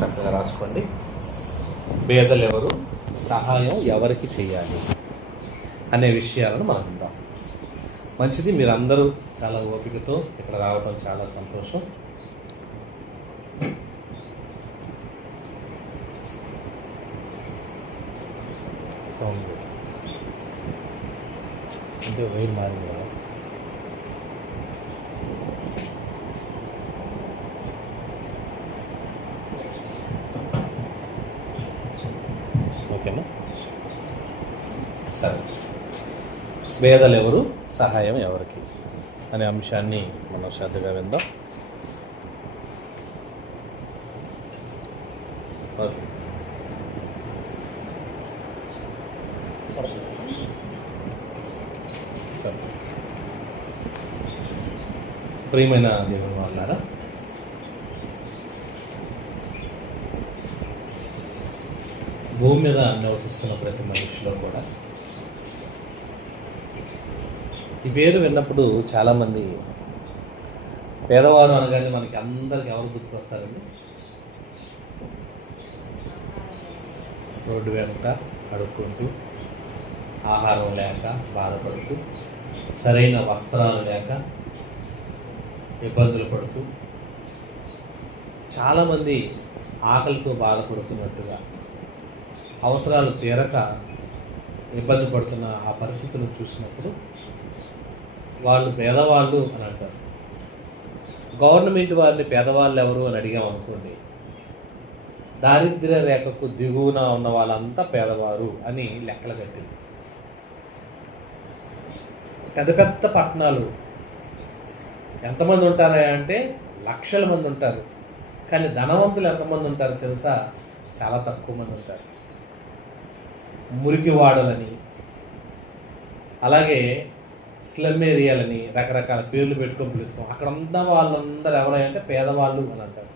చక్కగా రాసుకోండి. పేదలు ఎవరు, సహాయం ఎవరికి చేయాలి అనే విషయాలను మనం విందాం. మంచిది, మీరందరూ చాలా ఓపికతో ఇక్కడ రావడం చాలా సంతోషం. సౌండ్ అంటే వైర్ మారింది కదా. ఓకేనా? సరే, పేదలు ఎవరు, సహాయం ఎవరికి అనే అంశాన్ని మనం శ్రద్ధగా విందాం. ఓకే, సరే. ప్రియమైన దేవుని వాళ్ళారా, భూమి మీద నివసిస్తున్న ప్రతి మనిషిలో కూడా ఈ పేరు విన్నప్పుడు చాలామంది పేదవారు అనగానే మనకి అందరికి ఎవరు గుర్తుకొస్తారండి? రోడ్డు వెంట అడుక్కుంటూ, ఆహారం లేక బాధపడుతూ, సరైన వస్త్రాలు లేక ఇబ్బందులు పడుతూ, చాలామంది ఆకలితో బాధపడుతున్నట్టుగా, అవసరాలు తీరక ఇబ్బంది పడుతున్న ఆ పరిస్థితులను చూసినప్పుడు వాళ్ళు పేదవాళ్ళు అని అంటారు. గవర్నమెంట్ వారిని పేదవాళ్ళు ఎవరు అని అడిగామనుకోండి, దారిద్ర్య రేఖకు దిగువన ఉన్న వాళ్ళంతా పేదవారు అని లెక్కలు కట్టింది. పెద్ద పెద్ద పట్టణాలు ఎంతమంది ఉంటారా అంటే లక్షల మంది ఉంటారు, కానీ ధనవంతులు ఎంతమంది ఉంటారు తెలుసా? చాలా తక్కువ మంది ఉంటారు. మురికివాడలని, అలాగే స్లమ్ ఏరియాలని రకరకాల పేర్లు పెట్టుకొని పిలుస్తాం. అక్కడ ఉన్న వాళ్ళందరూ ఎవరంటే పేదవాళ్ళు అని అంటారు.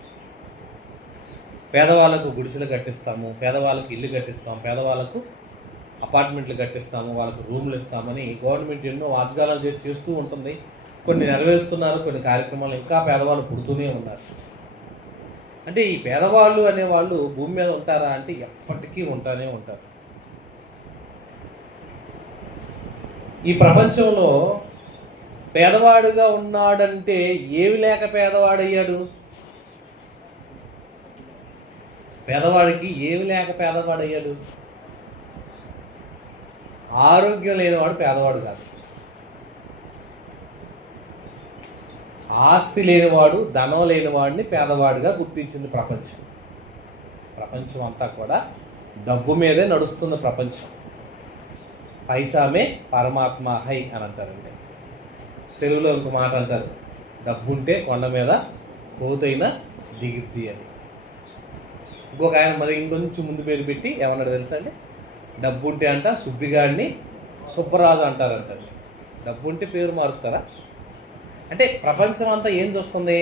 పేదవాళ్ళకు గుడిసెలు కట్టిస్తాము, పేదవాళ్ళకు ఇల్లు కట్టిస్తాము, పేదవాళ్ళకు అపార్ట్మెంట్లు కట్టిస్తాము, వాళ్ళకు రూమ్లు ఇస్తామని గవర్నమెంట్ ఎన్నో వాగ్దానాలు చేస్తూ ఉంటుంది. కొన్ని నెరవేరుస్తున్నారు, కొన్ని కార్యక్రమాలు ఇంకా పేదవాళ్ళు పుడుతూనే ఉన్నారు. అంటే ఈ పేదవాళ్ళు అనేవాళ్ళు భూమి మీద ఉంటారా అంటే ఎప్పటికీ ఉంటానే ఉంటారు. ఈ ప్రపంచంలో పేదవాడుగా ఉన్నాడంటే ఏవి లేక పేదవాడయ్యాడు? పేదవాడికి ఏమి లేక పేదవాడయ్యాడు? ఆరోగ్యం లేనివాడు పేదవాడు కాదు. ఆస్తి లేనివాడు, ధనం లేనివాడిని పేదవాడిగా గుర్తించింది ప్రపంచం. ప్రపంచం అంతా కూడా డబ్బు మీదే నడుస్తున్న ప్రపంచం. పైసామే పరమాత్మ హై అని అంటారండి. తెలుగులో ఒక మాట అంటారు, డబ్బు ఉంటే కొండ మీద కోతైనా దిగిద్ది అని. ఇంకొక ఆయన మరి ఇంకొంచెం ముందు పేరు పెట్టి ఏమన్నాడు తెలుసా అండి? డబ్బు ఉంటే అంట సుబ్బిగాడిని సుబ్బరాజు అంటారంటండి. డబ్బు ఉంటే పేరు మారుతారా? అంటే ప్రపంచం అంతా ఏం చూస్తుంది?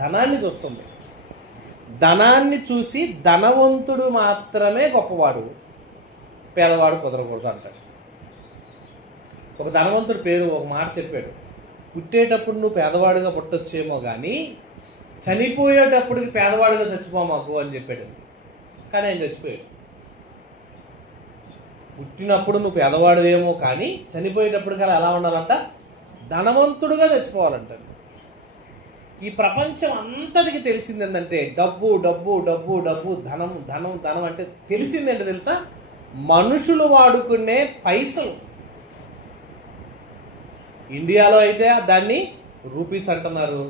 ధనాన్ని చూస్తుంది. ధనాన్ని చూసి ధనవంతుడు మాత్రమే గొప్పవాడు, పేదవాడు కుదరకూడదు అంటాడు. ఒక ధనవంతుడి పేరు ఒక మాట చెప్పాడు, పుట్టేటప్పుడు నువ్వు పేదవాడిగా పుట్టొచ్చేమో కానీ చనిపోయేటప్పటికి పేదవాడిగా చచ్చిపోమాకు అని చెప్పాడు. కానీ ఆయన చచ్చిపోయాడు. పుట్టినప్పుడు నువ్వు పేదవాడివేమో కానీ చనిపోయేటప్పటికల్లా ఎలా ఉండాలంట? ధనవంతుడుగా చచ్చిపోవాలంట. ఈ ప్రపంచం అంతటికి తెలిసింది ఏంటంటే డబ్బు డబ్బు డబ్బు డబ్బు, ధనం ధనం ధనం అంటే తెలిసింది ఏంటో తెలుసా? మనుషులు వాడుకునే పైసలు. ఇండియాలో అయితే దాన్ని రూపీస్ అంటున్నారు,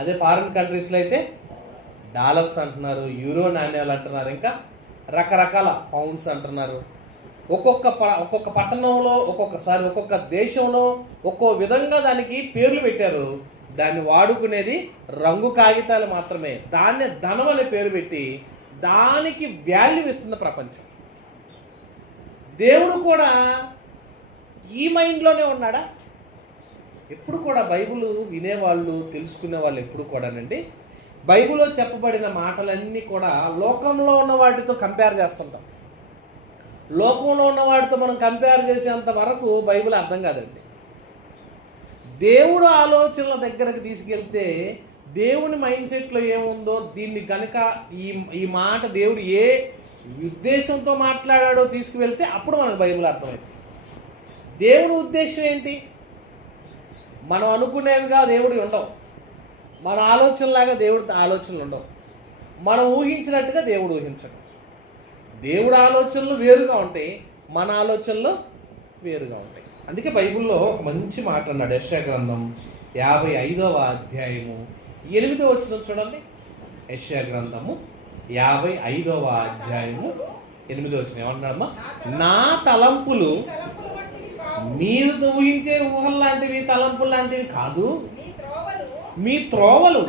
అదే ఫారిన్ కంట్రీస్లో అయితే డాలర్స్ అంటున్నారు, యూరో నాణ్యాలు అంటున్నారు, ఇంకా రకరకాల పౌండ్స్ అంటున్నారు. ఒక్కొక్క పట్టణంలో ఒక్కొక్క దేశంలో ఒక్కో విధంగా దానికి పేర్లు పెట్టారు. దాన్ని వాడుకునేది రంగు కాగితాలు మాత్రమే. దాన్ని ధనం అనే పేరు పెట్టి దానికి వాల్యూ ఇస్తున్న ప్రపంచం. దేవుడు కూడా ఈ మైండ్లోనే ఉన్నాడా? ఎప్పుడు కూడా బైబిల్ వినేవాళ్ళు, తెలుసుకునే వాళ్ళు ఎప్పుడు కూడానండి బైబిల్లో చెప్పబడిన మాటలన్నీ కూడా లోకంలో ఉన్న వాటితో కంపేర్ చేస్తుంటాం. లోకంలో ఉన్న వాటితో మనం కంపేర్ చేసేంత వరకు బైబిల్ అర్థం కాదండి. దేవుడు ఆలోచనల దగ్గరకు తీసుకెళ్తే దేవుని మైండ్ సెట్లో ఏముందో దీన్ని కనుక ఈ మాట దేవుడు ఏ ఉద్దేశంతో మాట్లాడాడో తీసుకువెళ్తే అప్పుడు మనకు బైబిల్ అర్థమైంది. దేవుని ఉద్దేశం ఏంటి? మనం అనుకునేవిగా దేవుడు ఉండవు, మన ఆలోచనలాగా దేవుడి ఆలోచనలు ఉండవు, మనం ఊహించినట్టుగా దేవుడు ఊహించడు. దేవుడు ఆలోచనలు వేరుగా ఉంటాయి, మన ఆలోచనలు వేరుగా ఉంటాయి. అందుకే బైబిల్లో ఒక మంచి మాట అన్నాడు. యెషయా గ్రంథం 55వ అధ్యాయము 8వ వచనం చూడండి. యెషయా గ్రంథము 55వ అధ్యాయము 8వ వచనం ఏమన్నాడమ్మా? నా తలంపులు మీరు ఊహించే ఊహలు లాంటివి, తలంపులు లాంటివి కాదు, మీ త్రోవలు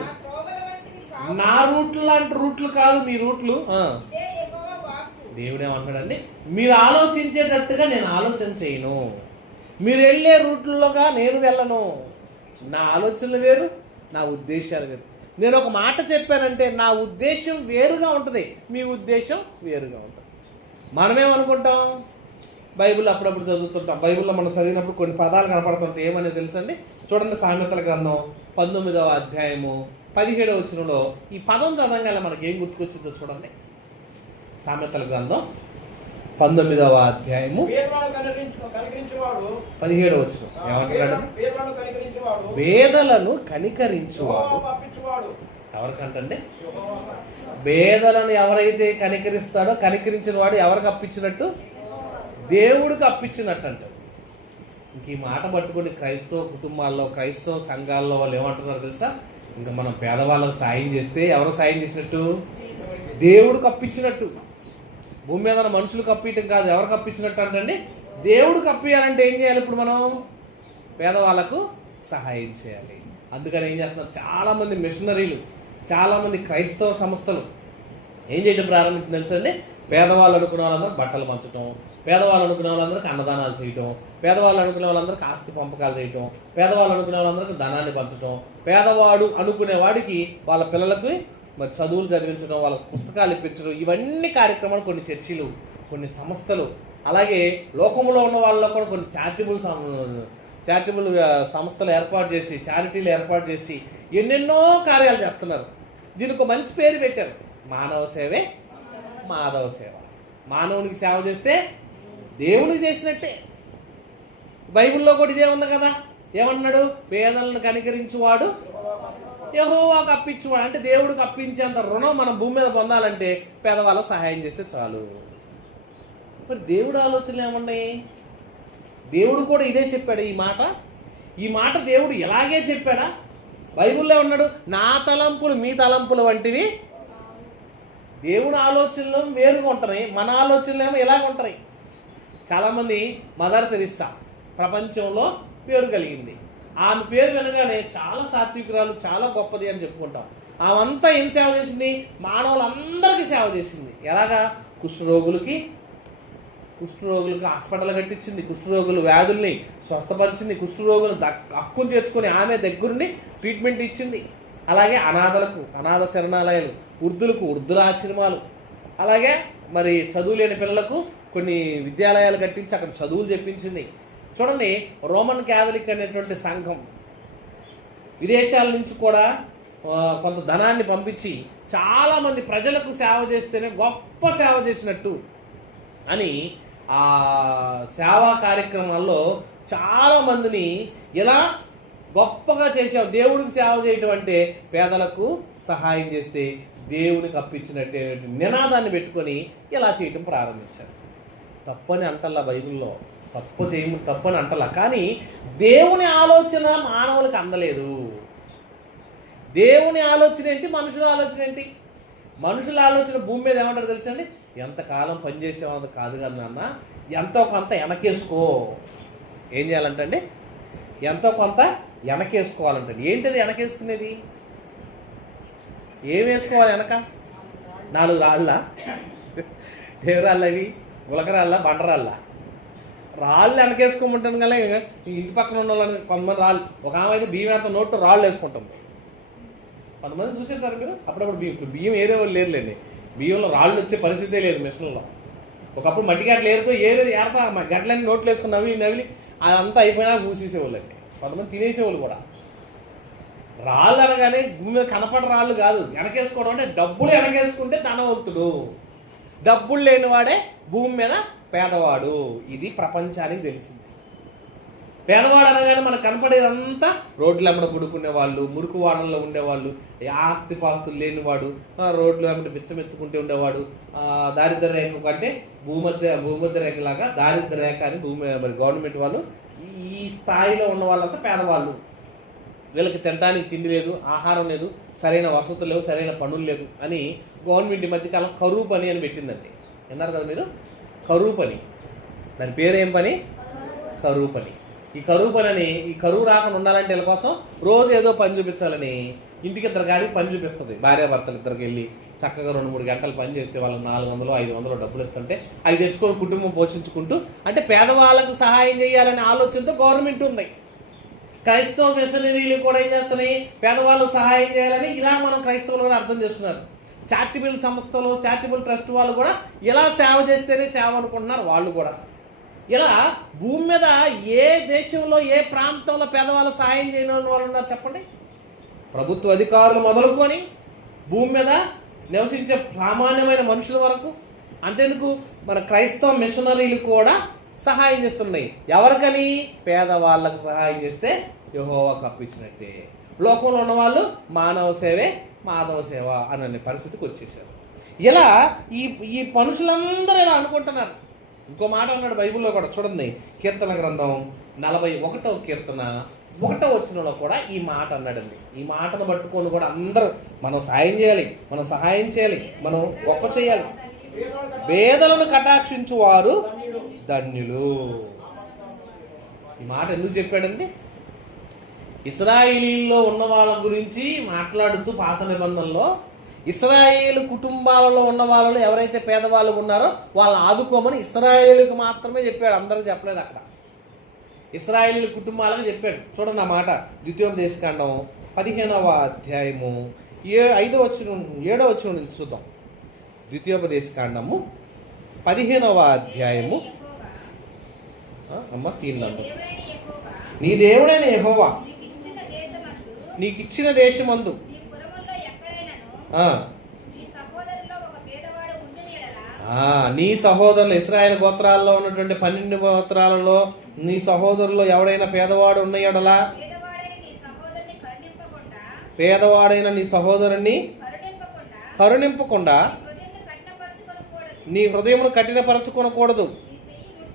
నా రూట్లు లాంటి రూట్లు కాదు, మీ రూట్లు. దేవుడేమన్నాడండి? మీరు ఆలోచించేటట్టుగా నేను ఆలోచన చేయను, మీరు వెళ్ళే రూట్లలోగా నేను వెళ్ళను. నా ఆలోచనలు వేరు, నా ఉద్దేశాలు వేరు. నేను ఒక మాట చెప్పానంటే నా ఉద్దేశం వేరుగా ఉంటుంది, మీ ఉద్దేశం వేరుగా ఉంటుంది. మనమేమనుకుంటాం? బైబిల్ అప్పుడప్పుడు చదువుతుంటాం. బైబిల్లో మనం చదివినప్పుడు కొన్ని పదాలు కనపడుతుంటాయి. ఏమనేది తెలుసండి? చూడండి, సామెతల గ్రంథం 19వ అధ్యాయము 17వ వచనంలో ఈ పదం చదవగానే మనకి ఏం గుర్తుకొచ్చిందో చూడండి. సామెతల గ్రంథం 19వ అధ్యాయము 17వ వచనం ఏమంటున్నాడు? వేదలను కనికరించువాడు. ఎవరికంటండి? వేదలను ఎవరైతే కనికరిస్తాడో, కనికరించిన వాడు ఎవరికి అప్పించినట్టు? దేవుడికి అప్పించినట్టు అంటారు. ఇంక ఈ మాట పట్టుకొని క్రైస్తవ కుటుంబాల్లో, క్రైస్తవ సంఘాల్లో వాళ్ళు ఏమంటున్నారు తెలుసా? ఇంకా మనం పేదవాళ్ళకు సాయం చేస్తే ఎవరు సాయం చేసినట్టు? దేవుడికి అప్పించినట్టు. భూమి మీద మనుషులకు అప్పించడం కాదు, ఎవరికి అప్పించినట్టు అంటండి? దేవుడికి అప్పియాలంటే ఏం చేయాలి? ఇప్పుడు మనం పేదవాళ్ళకు సహాయం చేయాలి. అందుకని ఏం చేస్తున్నారు? చాలామంది మిషనరీలు, చాలామంది క్రైస్తవ సంస్థలు ఏం చేయడం ప్రారంభించింది తెలుసండి? పేదవాళ్ళు అనుకునే వాళ్ళందరూ బట్టలు పంచడం, పేదవాళ్ళు అనుకునే వాళ్ళందరికీ అన్నదానాలు చేయటం, పేదవాళ్ళు అనుకునే వాళ్ళందరికీ ఆస్తి పంపకాలు చేయటం, పేదవాళ్ళు అనుకునే వాళ్ళందరికీ ధనాన్ని పంచడం, పేదవాడు అనుకునే వాడికి వాళ్ళ పిల్లలకి మరి చదువులు చదివించడం, వాళ్ళకి పుస్తకాలు ఇప్పించడం, ఇవన్నీ కార్యక్రమాలు కొన్ని చర్చిలు, కొన్ని సంస్థలు, అలాగే లోకంలో ఉన్న వాళ్ళలో కూడా కొన్ని చారిటబుల్ సంస్థలు ఏర్పాటు చేసి, చారిటీలు ఏర్పాటు చేసి ఎన్నెన్నో కార్యాలు చేస్తున్నారు. దీనికి ఒక మంచి పేరు పెట్టారు, మానవ సేవే మాధవ సేవ. మానవునికి సేవ చేస్తే దేవునికి చేసినట్టే. బైబిల్లో కూడా ఇదే ఉంది కదా. ఏమన్నాడు? పేదలను కనికరించువాడు యెహోవాకు అప్పించువాడు. అంటే దేవుడికి అప్పించేంత రుణం మనం భూమి మీద పొందాలంటే పేదవాళ్ళకు సహాయం చేస్తే చాలు. మరి దేవుడు ఆలోచనలు ఏమన్నాయి? దేవుడు కూడా ఇదే చెప్పాడు. ఈ మాట దేవుడు ఎలాగే చెప్పాడా? బైబిల్లో ఉన్నాడు, నా తలంపులు మీ తలంపులు వంటివి. దేవుని ఆలోచనలు వేరుగా ఉంటాయి, మన ఆలోచనలు ఏమో ఇలాగ ఉంటాయి. చాలామంది మదర్ తెరిస్సా ప్రపంచంలో పేరు కలిగింది. ఆమె పేరు వినగానే చాలా సాత్వికురాలు, చాలా గొప్పది అని చెప్పుకుంటాం. ఆమెంతా ఏం సేవ చేసింది? మానవులందరికీ సేవ చేసింది. ఎలాగా? కుష్ఠరోగులకి హాస్పిటల్ కట్టించింది, కుష్ఠరోగుల వ్యాధుల్ని స్వస్థపరిచింది, కుష్ఠరోగులను హక్కును చేర్చుకొని ఆమె దగ్గరుండి ట్రీట్మెంట్ ఇచ్చింది. అలాగే అనాథ శరణాలయాలు, వృద్ధులకు వృద్ధులాశ్రమాలు, అలాగే మరి చదువు లేని పిల్లలకు కొన్ని విద్యాలయాలు కట్టించి అక్కడ చదువులు చెప్పించింది. చూడండి, రోమన్ క్యాథలిక్ అనేటువంటి సంఘం విదేశాల నుంచి కూడా కొంత ధనాన్ని పంపించి చాలామంది ప్రజలకు సేవ చేస్తేనే గొప్ప సేవ చేసినట్టు అని ఆ సేవా కార్యక్రమాల్లో చాలామందిని ఇలా గొప్పగా చేసావు. దేవుడికి సేవ చేయటం అంటే పేదలకు సహాయం చేస్తే దేవునికి అప్పించినట్టే నినాదాన్ని పెట్టుకొని ఇలా చేయటం ప్రారంభించారు. తప్పని అంటల్లా బైబిల్లో, తప్పని అంటలా. కానీ దేవుని ఆలోచన మానవులకు అందలేదు. దేవుని ఆలోచన ఏంటి? మనుషుల ఆలోచన ఏంటి? మనుషుల ఆలోచన భూమి మీద ఏమంటారు తెలుసండి? ఎంతకాలం పనిచేసేవాళ్ళు కాదు కదా నాన్న, ఎంతో కొంత వెనకేసుకో. ఏం చేయాలంటండి? ఎంతో కొంత వెనకేసుకోవాలంటండి. ఏంటిది వెనకేసుకునేది? ఏం వేసుకోవాలి వెనక? 4 రాళ్ళ, ఏ రాళ్ళు అవి? గులకరాళ్ళ, బండరాళ్ళ? రాళ్ళు వెనకేసుకోమంటాను కదా. ఇంటి పక్కన ఉన్న వాళ్ళని కొంతమంది రాళ్ళు, ఒక ఆమె అయితే బియ్యం ఎంత నోట్లో రాళ్ళు వేసుకుంటుంది. కొంతమంది చూసేస్తారు మీరు. అప్పుడప్పుడు బియ్యం ఏరే వాళ్ళు లేరులేండి, బియ్యంలో రాళ్ళు వచ్చే పరిస్థితే లేదు మిషన్లో. ఒకప్పుడు మట్టి గడ్డలు ఏరుతో ఏరతా గడ్డలన్నీ నోట్లు వేసుకుని నవిలి అదంతా అయిపోయినా కూసేసేవాళ్ళండి. కొంతమంది తినేసేవాళ్ళు కూడా. రాళ్ళు అనగానే భూమి మీద కనపడ రాళ్ళు కాదు. వెనకేసుకోవడం అంటే డబ్బులు వెనకేసుకుంటే ధనవంతుడు, డబ్బులు లేనివాడే భూమి మీద పేదవాడు. ఇది ప్రపంచానికి తెలిసింది. పేదవాడు అనగానే మనకు కనపడేదంతా రోడ్లు ఎమ్మడ పడుకునే వాళ్ళు, మురుకు వాడల్లో ఉండేవాళ్ళు, ఆస్తి పాస్తులు లేనివాడు, రోడ్లు ఎమ్మడ పిచ్చమెత్తుకుంటూ ఉండేవాడు, దారిద్ర రేఖ కంటే భూమధ్య రేఖలాగా దారిద్ర రేఖ అని మరి గవర్నమెంట్ వాళ్ళు ఈ స్థాయిలో ఉన్న వాళ్ళంతా పేదవాళ్ళు. వీళ్ళకి తినడానికి తిండి లేదు, ఆహారం లేదు, సరైన వసతులు లేవు, సరైన పనులు లేదు అని గవర్నమెంట్ ఈ మధ్యకాలం కరువు పని అని పెట్టిందండి. విన్నారు కదా మీరు? కరువు పని. దాని పేరు ఏం పని? కరువు పని. ఈ కరువు పని అని, ఈ కరువు రాకుండా ఉండాలంటే వీళ్ళ కోసం రోజు ఏదో పని చూపించాలని ఇంటికి ఇద్దరు గారికి పని చూపిస్తుంది. భార్యాభర్తలు ఇద్దరికి వెళ్ళి చక్కగా 2-3 గంటలు పని చేస్తే వాళ్ళకి 400-500 డబ్బులు ఇస్తుంటే అవి తెచ్చుకొని కుటుంబం పోషించుకుంటూ, అంటే పేదవాళ్ళకు సహాయం చేయాలనే ఆలోచనతో గవర్నమెంట్ ఉంది. క్రైస్తవ మిషనరీలు కూడా ఏం చేస్తున్నాయి? పేదవాళ్ళకు సహాయం చేయాలని ఇలా మనం క్రైస్తవులు కూడా అర్థం చేస్తున్నారు. చారిటబుల్ సంస్థలు, చారిటబుల్ ట్రస్ట్ వాళ్ళు కూడా ఇలా సేవ చేస్తేనే సేవ అనుకుంటున్నారు వాళ్ళు కూడా. ఇలా భూమి మీద ఏ దేశంలో, ఏ ప్రాంతంలో పేదవాళ్ళు సహాయం చేయని వాళ్ళు ఉన్నారు చెప్పండి? ప్రభుత్వ అధికారులు మొదలుకొని భూమి మీద నివసించే సామాన్యమైన మనుషుల వరకు. అంతేందుకు మన క్రైస్తవ మిషనరీలు కూడా సహాయం చేస్తున్నాయి. ఎవరికని? పేదవాళ్ళకు సహాయం చేస్తే యెహోవాకు అప్పించినట్టే. లోకంలో ఉన్నవాళ్ళు మానవ సేవే మాధవ సేవ అనే పరిస్థితికి వచ్చేసారు. ఇలా ఈ మనుషులందరూ ఇలా అనుకుంటున్నారు. ఇంకో మాట అన్నాడు బైబిల్లో కూడా చూడండి, కీర్తన గ్రంథం 41వ కీర్తన 1వ వచనంలో కూడా ఈ మాట అన్నాడండి. ఈ మాటను పట్టుకొని కూడా అందరూ మనం సాయం చేయాలి, మనం సహాయం చేయాలి, మనం గొప్ప చేయాలి. పేదలను కటాక్షించు వారు ధన్యులు. ఈ మాట ఎందుకు చెప్పాడండి? ఇశ్రాయేలీల్లో ఉన్న వాళ్ళ గురించి మాట్లాడుతూ పాత నిబంధనలో ఇశ్రాయేలు కుటుంబాలలో ఉన్న వాళ్ళలో ఎవరైతే పేదవాళ్ళు ఉన్నారో వాళ్ళని ఆదుకోమని ఇశ్రాయేలుకు మాత్రమే చెప్పాడు, అందరికి చెప్పలేదు. అక్కడ ఇశ్రాయేలు కుటుంబాలకు చెప్పాడు. చూడండి ఆ మాట, ద్వితీయోపదేశకాండం 15వ అధ్యాయము 7వ వచనం నుంచి చూద్దాం. ద్వితీయోపదేశకాండము 15వ అధ్యాయము అమ్మ 3 నీ దేవుడైన యెహోవా నీకిచ్చిన దేశమందు నీ సహోదరులు ఇశ్రాయేలు గోత్రాల్లో ఉన్నటువంటి 12 గోత్రాలలో నీ సహోదరులు ఎవడైనా పేదవాడు ఉన్న ఎడలా, పేదవాడైన నీ సహోదరుని కరుణింపకుండా నీ హృదయమును కఠినపరచుకొనకూడదు,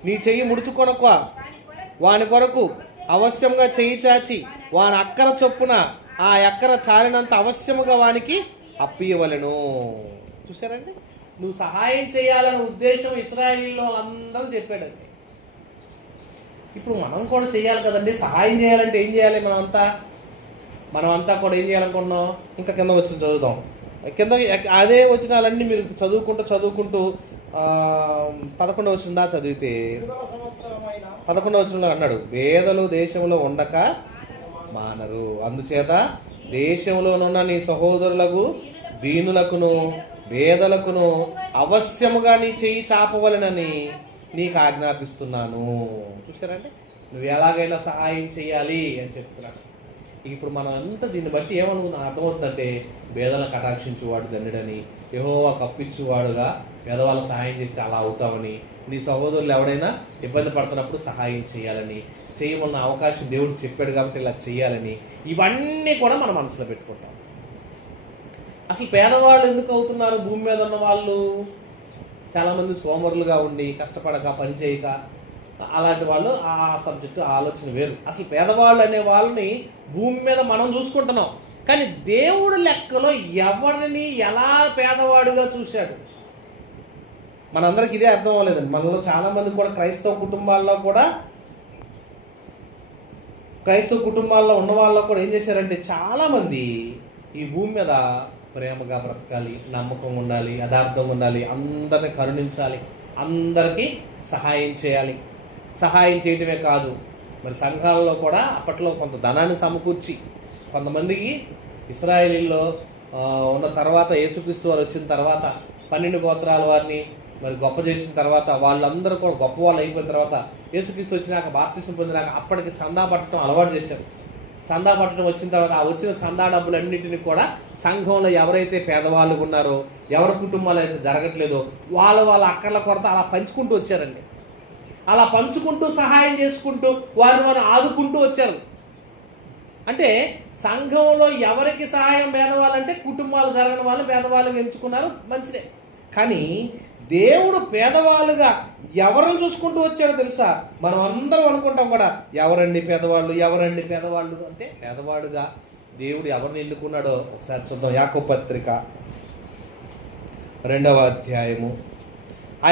నీ చెయ్యి ముడుచుకొనక వాని కొరకు అవశ్యంగా చెయ్యి చాచి వాని అక్కర చొప్పున ఆ ఎక్కర చాలినంత అవశ్యముగా వానికి అప్పియవలెను. చూసారండి, నువ్వు సహాయం చేయాలనే ఉద్దేశం ఇశ్రాయేలీలో అందరూ చెప్పాడండి. ఇప్పుడు మనం కూడా చేయాలి కదండి. సహాయం చేయాలంటే ఏం చేయాలి? మనమంతా కూడా ఏం చేయాలనుకున్నాం? ఇంకా కింద వచ్చిన చదువుదాం. కింద అదే వచనాలన్నీ మీరు చదువుకుంటూ 11వ వచనం దా చదివితే 11వ వచనంలో అన్నాడు, పేదలు దేశంలో ఉండక మానరు, అందుచేత దేశంలోనున్న నీ సహోదరులకు దీనులకును పేదలకును అవశ్యముగా నీ చెయ్యి చాపవలెనని నీకు ఆజ్ఞాపిస్తున్నాను. చూసారంటే నువ్వు ఎలాగైనా సహాయం చేయాలి అని చెప్తున్నాను. ఇప్పుడు మనం అంతా దీన్ని బట్టి ఏమనుకున్నా అర్థమవుతుందంటే, పేదలను కటాక్షించువాడు ధన్యుడని, యెహోవాకు అప్పించువాడుగా పేదవాళ్ళ సహాయం చేసి అలా అవుతామని, నీ సహోదరులు ఎవడైనా ఇబ్బంది పడుతున్నప్పుడు సహాయం చేయాలని, చేయమన్న అవకాశం దేవుడు చెప్పాడు కాబట్టి ఇలా చేయాలని, ఇవన్నీ కూడా మన మనసులో పెట్టుకుంటాం. అసలు పేదవాళ్ళు ఎందుకు అవుతున్నారు? భూమి మీద ఉన్న వాళ్ళు చాలామంది సోమరులుగా ఉండి కష్టపడక పని చేయక అలాంటి వాళ్ళు ఆ సబ్జెక్టు ఆలోచన వేరు. అసలు పేదవాళ్ళు అనే వాళ్ళని భూమి మీద మనం చూసుకుంటున్నాం, కానీ దేవుడు లెక్కలో ఎవరిని ఎలా పేదవాడుగా చూశాడు మనందరికి ఇదే అర్థం అవ్వలేదండి. మనలో చాలామంది కూడా క్రైస్తవ కుటుంబాల్లో ఉన్న వాళ్ళు కూడా ఏం చేశారంటే, చాలామంది ఈ భూమి మీద ప్రేమగా బ్రతకాలి, నమ్మకం ఉండాలి, యథార్థంగా ఉండాలి, అందరిని కరుణించాలి, అందరికీ సహాయం చేయాలి. సహాయం చేయటమే కాదు, మరి సంఘాలలో కూడా అప్పట్లో కొంత ధనాన్ని సమకూర్చి కొంతమందికి ఇశ్రాయేలీల్లో ఉన్న తర్వాత యేసుక్రీస్తు వారు వచ్చిన తర్వాత 12 గోత్రాల వారిని మరి గొప్ప చేసిన తర్వాత వాళ్ళందరూ కూడా గొప్ప వాళ్ళు అయిపోయిన తర్వాత యేసుక్రీస్తు వచ్చినాక బాప్తిసం పొందినాక అప్పటికి చందా పట్టడం అలవాటు చేశారు. చందా పట్టడం వచ్చిన తర్వాత ఆ వచ్చిన చందా డబ్బులన్నింటినీ కూడా సంఘంలో ఎవరైతే పేదవాళ్ళు ఉన్నారో, ఎవరి కుటుంబాలు అయితే జరగట్లేదో వాళ్ళ అక్కర్ల కొరత అలా పంచుకుంటూ వచ్చారండి. అలా పంచుకుంటూ సహాయం చేసుకుంటూ వారిని ఆదుకుంటూ వచ్చారు. అంటే సంఘంలో ఎవరికి సహాయం పేదవాళ్ళంటే కుటుంబాలు జరగని వాళ్ళు పేదవాళ్ళుగా ఎంచుకున్నారు, మంచిదే. కానీ దేవుడు పేదవాళ్ళుగా ఎవరిని చూసుకుంటూ వచ్చాడో తెలుసా? మనం అందరం అనుకుంటాం కూడా, ఎవరండి పేదవాళ్ళు అంటే పేదవాడుగా దేవుడు ఎవరిని ఎన్నుకున్నాడో ఒకసారి చూద్దాం. యాకోబు పత్రిక 2వ అధ్యాయము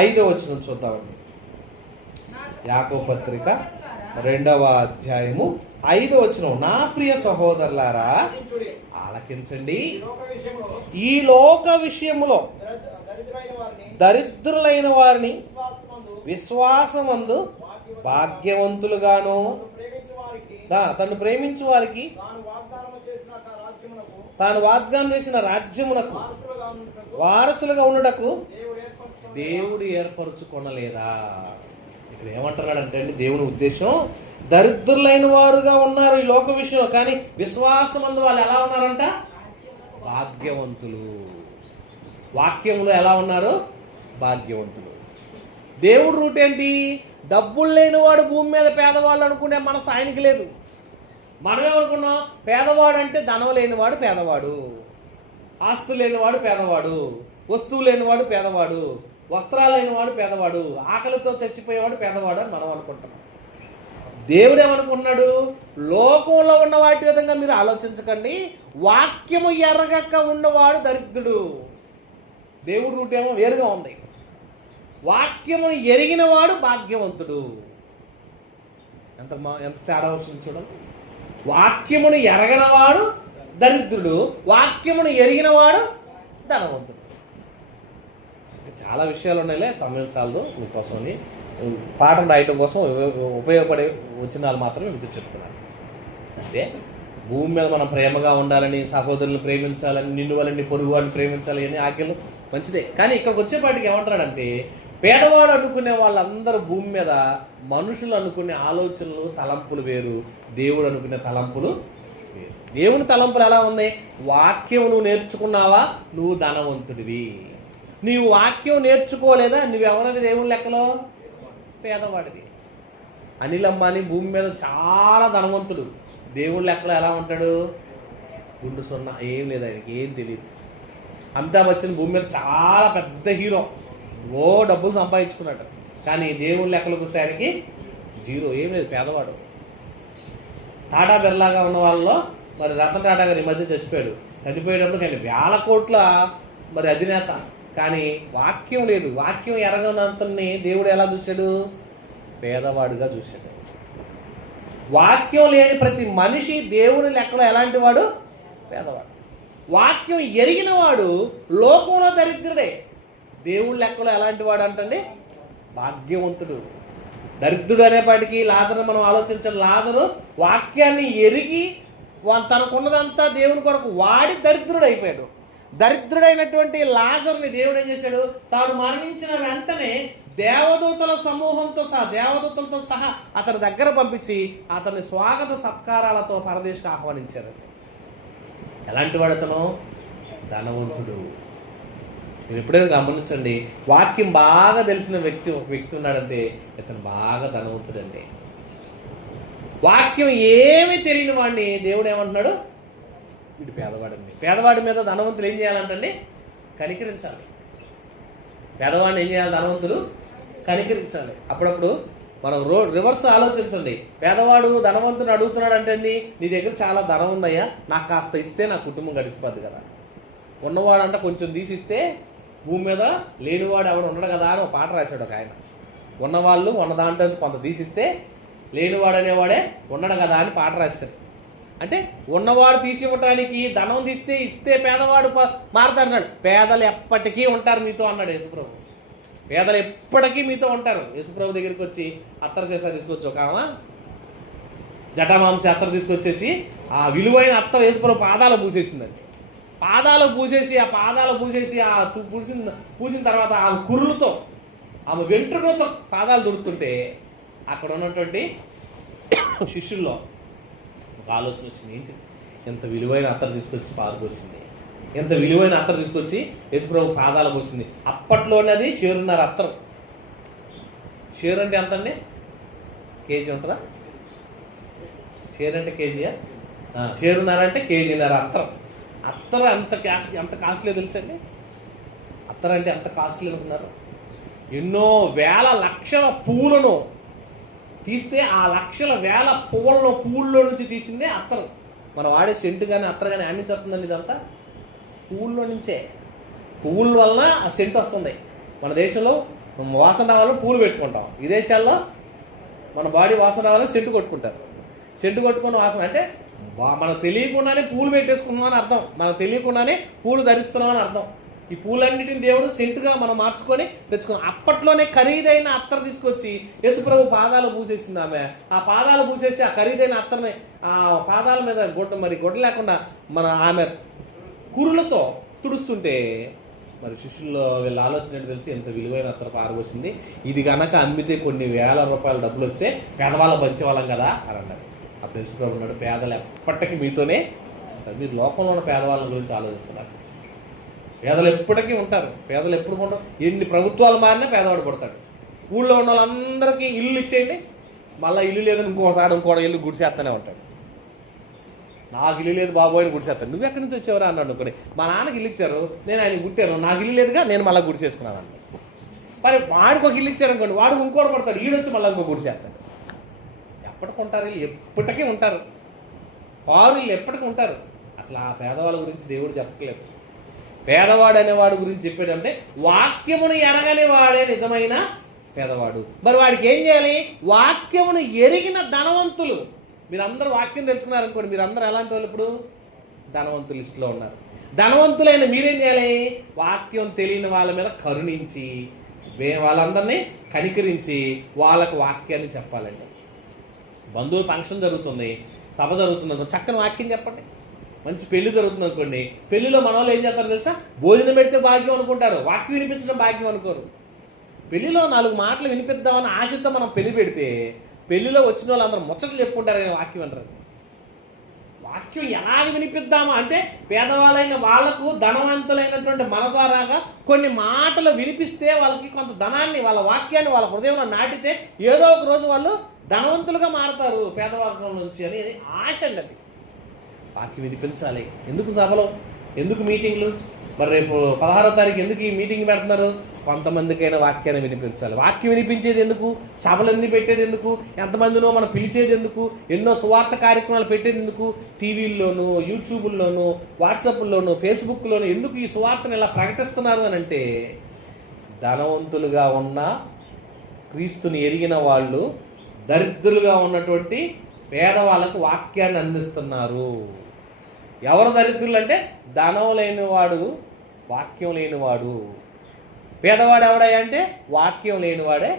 5వ వచనం చూద్దామండి. యాకోబు పత్రిక 2వ అధ్యాయము 5వ వచనం. నా ప్రియ సహోదరులారా ఆలకించండి, ఈ లోక విషయములో దరిద్రులైన వారిని విశ్వాసమందు భాగ్యవంతులుగాను, తను ప్రేమించు వారికి తాను వాగ్దానం చేసిన రాజ్యమునకు వారసులుగా ఉండటకు దేవుడు ఏర్పరచుకొనలేదా? ఇక్కడ ఏమంటున్నాడంటే అండి, దేవుని ఉద్దేశం దరిద్రులైన వారుగా ఉన్నారు ఈ లోక విషయంలో, కానీ విశ్వాసమందు వాళ్ళు ఎలా ఉన్నారంట? భాగ్యవంతులు. వాక్యములో ఎలా ఉన్నారు? భాగ్యవంతులు. దేవుడు రూట్ ఏంటి? డబ్బులు లేనివాడు భూమి మీద పేదవాళ్ళు అనుకునే మనసు ఆయనకి లేదు. మనమేమనుకున్నాం? పేదవాడు అంటే ధనం లేనివాడు పేదవాడు, ఆస్తులు లేనివాడు పేదవాడు, వస్తువు లేనివాడు పేదవాడు, వస్త్రాలు లేనివాడు పేదవాడు, ఆకలితో చచ్చిపోయేవాడు పేదవాడు అని మనం అనుకుంటున్నాం. దేవుడు ఏమనుకుంటున్నాడు? లోకంలో ఉన్న వాటి విధంగా మీరు ఆలోచించకండి, వాక్యము ఎరగక ఉన్నవాడు దరిద్రుడు. దేవుడు రూట్ ఏమో వేరుగా ఉంది. వాక్యమును ఎరిగిన వాడు భాగ్యవంతుడు. ఎంత తేడా వచ్చింది చూడండి. వాక్యమును ఎరగనవాడు దరిద్రుడు, వాక్యమును ఎరిగినవాడు ధనవంతుడు. చాలా విషయాలు ఉన్నాయిలే, సమయం చాలదు. మీకోసం పాఠం రాయటం కోసం ఉపయోగపడే వచనాలు మాత్రమే మీకు చెప్తున్నాను. అంటే భూమి మీద మనం ప్రేమగా ఉండాలని, సహోదరులను ప్రేమించాలని, నిన్ను వాళ్ళని పొరుగు వాళ్ళని ప్రేమించాలి అని ఆజ్ఞలు మంచిదే. కానీ ఇక్కడికి వచ్చేపాటికి ఏమంటాడంటే, పేదవాడు అనుకునే వాళ్ళందరూ భూమి మీద మనుషులు అనుకునే ఆలోచనలు, తలంపులు వేరు, దేవుడు అనుకునే తలంపులు వేరు. దేవుని తలంపులు ఎలా ఉన్నాయి? వాక్యం నువ్వు నేర్చుకున్నావా, నువ్వు ధనవంతుడివి. నీవు వాక్యం నేర్చుకోలేదా, నువ్వెవరని దేవుని లెక్కలో? పేదవాడివి. అనిల్ అంబానీ భూమి మీద చాలా ధనవంతుడు, దేవుని లెక్కలో ఎలా ఉంటాడు? గుండు సున్నా, ఏం లేదు, ఆయనకి ఏం తెలియదు. అమితాబ్ బచ్చన్ భూమి మీద చాలా పెద్ద హీరో, డబ్బులు సంపాదించుకున్నాడు, కానీ దేవుని లెక్కలకు వస్తే ఆయనకి జీరో, ఏం లేదు, పేదవాడు. టాటా బిర్లాగా ఉన్న వాళ్ళలో మరి రతన్ టాటా గారు ఈ మధ్య చచ్చిపోయాడు. చనిపోయేటప్పుడు కానీ 1000 కోట్ల మరి అధినేత, కానీ వాక్యం లేదు. వాక్యం ఎరగనంతని దేవుడు ఎలా చూశాడు? పేదవాడుగా చూశాడు. వాక్యం లేని ప్రతి మనిషి దేవుని లెక్కలో ఎలాంటి వాడు? పేదవాడు. వాక్యం ఎరిగిన వాడు లోకంలో దరిద్రుడే, దేవుని లెక్కలో ఎలాంటి వాడు అంటండి? భాగ్యవంతుడు. దరిద్రుడు అనేపాటికి లాజరు మనం ఆలోచించాలి. లాజరు వాక్యాన్ని ఎరిగి తనకున్నదంతా దేవుని కొరకు వాడి దరిద్రుడు అయిపోయాడు. దరిద్రుడైనటువంటి లాజర్ని దేవుడు ఏం చేశాడు? తాను మరణించిన వెంటనే దేవదూతల సమూహంతో సహా, దేవదూతలతో సహా అతని దగ్గర పంపించి అతన్ని స్వాగత సత్కారాలతో పరదేశకు ఆహ్వానించారు. ఎలాంటి వాడు అతను? ధనవంతుడు. మీరు ఎప్పుడైనా గమనించండి, వాక్యం బాగా తెలిసిన ఒక వ్యక్తి ఉన్నాడంటే ఇతను బాగా ధనవంతుడండి. వాక్యం ఏమీ తెలియని వాడిని దేవుడు ఏమంటున్నాడు? వీడు పేదవాడండి. పేదవాడి మీద ధనవంతులు ఏం చేయాలంటండి? కనికరించాలి. పేదవాడిని ఏం చేయాలి? ధనవంతులు కనికరించాలి. అప్పుడప్పుడు మనం రివర్స్ ఆలోచించండి. పేదవాడు ధనవంతుని అడుగుతున్నాడు అంటే, నీ దగ్గర చాలా ధనం ఉందయ్యా, నాకు కాస్త ఇస్తే నా కుటుంబం గడిచిపోద్ది కదా. ఉన్నవాడు అంట కొంచెం తీసిస్తే భూమి మీద లేనివాడు ఎవడు ఉండడు కదా అని ఒక పాట రాశాడు ఒక ఆయన. ఉన్నవాళ్ళు ఉన్న దాంట్లో కొంత తీసిస్తే లేనివాడు అనేవాడే ఉండడు కదా అని పాట రాశారు. అంటే ఉన్నవాడు తీసి ఇవ్వటానికి ధనం ఇస్తే పేదవాడు మారుతాడు. పేదలు ఎప్పటికీ ఉంటారు మీతో అన్నాడు యేసుప్రభు. పేదలు ఎప్పటికీ మీతో ఉంటారు. యేసుప్రభు దగ్గరికి వచ్చి అత్తర చేసా తీసుకొచ్చి ఒక జటామాంసి అత్తర తీసుకొచ్చేసి ఆ విలువైన అత్తర యేసుప్రభు పాదాలు పూసేసిందండి. పాదాలు పూసేసి పూసిన తర్వాత ఆ కుర్రులతో, ఆమె వెంట్రుకలతో పాదాలు దుడుతుంటే అక్కడ ఉన్నటువంటి శిష్యుల్లో ఒక ఆలోచన వచ్చింది, ఏంటి ఎంత విలువైన అత్తరు తీసుకొచ్చి పారుపోసింది, ఎంత విలువైన అత్తరు తీసుకొచ్చి యేసుప్రభు పాదాలు పోసింది. అప్పట్లోనే అది షేరున్నర అత్తరు. షేర్ అంటే ఎంత అండి? కేజీ ఉంటుందా? షేర్ అంటే కేజీయా? షేరున్నర అంటే కేజీన్నర అత్తరు. అత్తరు ఎంత కాస్ట్లీ తెలుసండి? అత్తరు అంటే ఎంత కాస్ట్లీ అనుకున్నారు? ఎన్నో వేల లక్షల పువ్వులను తీస్తే ఆ లక్షల వేల పువ్వుల్లో నుంచి తీసిందే అత్తరు. మనం వాడే సెంటు కానీ అత్తరు కానీ నుంచి వస్తుందండి? ఇదంతా పువ్వుల్లో నుంచే. పువ్వుల వలన ఆ సెంటు వస్తుంది. మన దేశంలో వాసన రావాలని పూలు పెట్టుకుంటాం, విదేశాల్లో మన బాడీ వాసన రావాలని సెంటు కొట్టుకుంటారు. సెంటు కొట్టుకున్న వాసన అంటే మనకు తెలియకుండానే పూలు పెట్టేసుకున్నాం అని అర్థం, మనకు తెలియకుండానే పూలు ధరిస్తున్నాం అని అర్థం. ఈ పూలన్నిటిని దేవుడు సెంటుగా మనం మార్చుకొని తెచ్చుకున్నాం. అప్పట్లోనే ఖరీదైన అత్తరు తీసుకొచ్చి యేసుప్రభు పాదాలు పూసేసింది ఆమె. ఆ పాదాలు పూసేసి ఆ ఖరీదైన అత్తర్ని ఆ పాదాల మీద గొడ్డ లేకుండా ఆమె కురులతో తుడుస్తుంటే మరి శిష్యుల్లో వీళ్ళ ఆలోచన ఏంటి తెలిసి ఎంత విలువైన అత్తరు పారబోసింది. ఇది కనుక అమ్మితే కొన్ని వేల రూపాయల డబ్బులు వస్తే పేదవాళ్ళ పంచేవాళ్ళం కదా అని అన్నారు. అప్పుడు యేసుప్రభు ఉన్నాడు, పేదలు ఎప్పటికీ మీతోనే ఉంటారు. మీరు లోకంలో ఉన్న పేదవాళ్ళ గురించి ఆలోచిస్తున్నారు. పేదలు ఎప్పటికీ ఉంటారు. పేదలు ఎప్పుడు ఉంటారు? ఎన్ని ప్రభుత్వాలు మారినా పేదవాడు పడతాడు. ఊళ్ళో ఉన్న వాళ్ళందరికీ ఇల్లు ఇచ్చేయండి, మళ్ళీ ఇల్లు లేదని ఇంకోటి ఇల్లు గుడిసేస్తూనే ఉంటాడు. నాకు ఇల్లు లేదు బాబోయ్ అని గుడిసేస్తాను. నువ్వు ఎక్కడి నుంచి వచ్చేవరా అన్నాడు ఒకటి. మా నాన్నకి ఇల్లు ఇచ్చారు, నేను ఆయన గుట్టాను, నాకు ఇల్లు లేదుగా నేను మళ్ళీ గుడిసేసుకున్నాను అన్నాడు. మరి వాడికి ఒక ఇల్లు ఇచ్చారు అనుకోండి, వాడు ఇంకోటి పడతాడు, ఈడొచ్చి మళ్ళీ ఇంకో గుడిసేస్తాడు. ఎప్పటికి ఉంటారు వీళ్ళు? ఎప్పటికీ ఉంటారు. వీళ్ళు ఎప్పటికీ ఉంటారు. అసలు ఆ పేదవాళ్ళ గురించి దేవుడు చెప్పట్లేదు. పేదవాడు అనేవాడు గురించి చెప్పాడంటే వాక్యమును ఎరగని వాడే నిజమైన పేదవాడు. మరి వాడికి ఏం చేయాలి? వాక్యమును ఎరిగిన ధనవంతులు. మీరందరూ వాక్యం తెలుసుకున్నారనుకోండి, మీరందరూ ఎలాంటి వాళ్ళు? ఇప్పుడు ధనవంతుల లిస్టులో ఉన్నారు. ధనవంతులైన మీరేం చేయాలి? వాక్యం తెలియని వాళ్ళ మీద కరుణించి వాళ్ళందరినీ కనికరించి వాళ్ళకు వాక్యాన్ని చెప్పాలండి. బంధువుల ఫంక్షన్ జరుగుతుంది, సభ జరుగుతుంది అనుకోండి, చక్కని వాక్యం చెప్పండి. మంచి పెళ్లి జరుగుతుంది అనుకోండి, పెళ్లిలో మన వాళ్ళు ఏం చేస్తారు తెలుసా? భోజనం పెడితే భాగ్యం అనుకుంటారు, వాక్యం వినిపించడం భాగ్యం అనుకోరు. పెళ్లిలో 4 మాటలు వినిపిద్దామని ఆశతో మనం పెళ్లి పెడితే పెళ్లిలో వచ్చిన వాళ్ళందరూ ముచ్చట్లు చెప్పుకుంటారు కానీ వాక్యం అంటారు. వాక్యం ఎలాగ వినిపిద్దామా అంటే పేదవాళ్ళైన వాళ్లకు ధనవంతులైనటువంటి మన ద్వారాగా కొన్ని మాటలు వినిపిస్తే వాళ్ళకి కొంత ధనాన్ని, వాళ్ళ వాక్యాన్ని వాళ్ళ హృదయంలో నాటితే ఏదో ఒక రోజు వాళ్ళు ధనవంతులుగా మారతారు పేదవర్గం నుంచి అనేది ఆశ అండి. అది వాక్యం వినిపించాలి. ఎందుకు సభలో, ఎందుకు మీటింగ్లు? మరి రేపు 16వ తారీఖు ఎందుకు ఈ మీటింగ్ పెడుతున్నారు? కొంతమందికైనా వాక్యాన్ని వినిపించాలి. వాక్యం వినిపించేది ఎందుకు? సభలు ఎందుకు పెట్టేది ఎందుకు? ఎంతమందినో మనం పిలిచేది ఎందుకు? ఎన్నో సువార్త కార్యక్రమాలు పెట్టేది ఎందుకు? టీవీల్లోనూ, యూట్యూబ్లోనూ, వాట్సాప్లోనూ, ఫేస్బుక్లోనూ ఎందుకు ఈ సువార్తను ఇలా ప్రకటిస్తున్నారు అని అంటే ధనవంతులుగా ఉన్న క్రీస్తుని ఎరిగిన వాళ్ళు దరిద్రులుగా ఉన్నటువంటి పేదవాళ్ళకు వాక్యాన్ని అందిస్తున్నారు. ఎవరు దరిద్రులు అంటే ధనం లేనివాడు, వాక్యం లేనివాడు. పేదవాడు ఎవడయ్యా అంటే వాక్యం లేనివాడే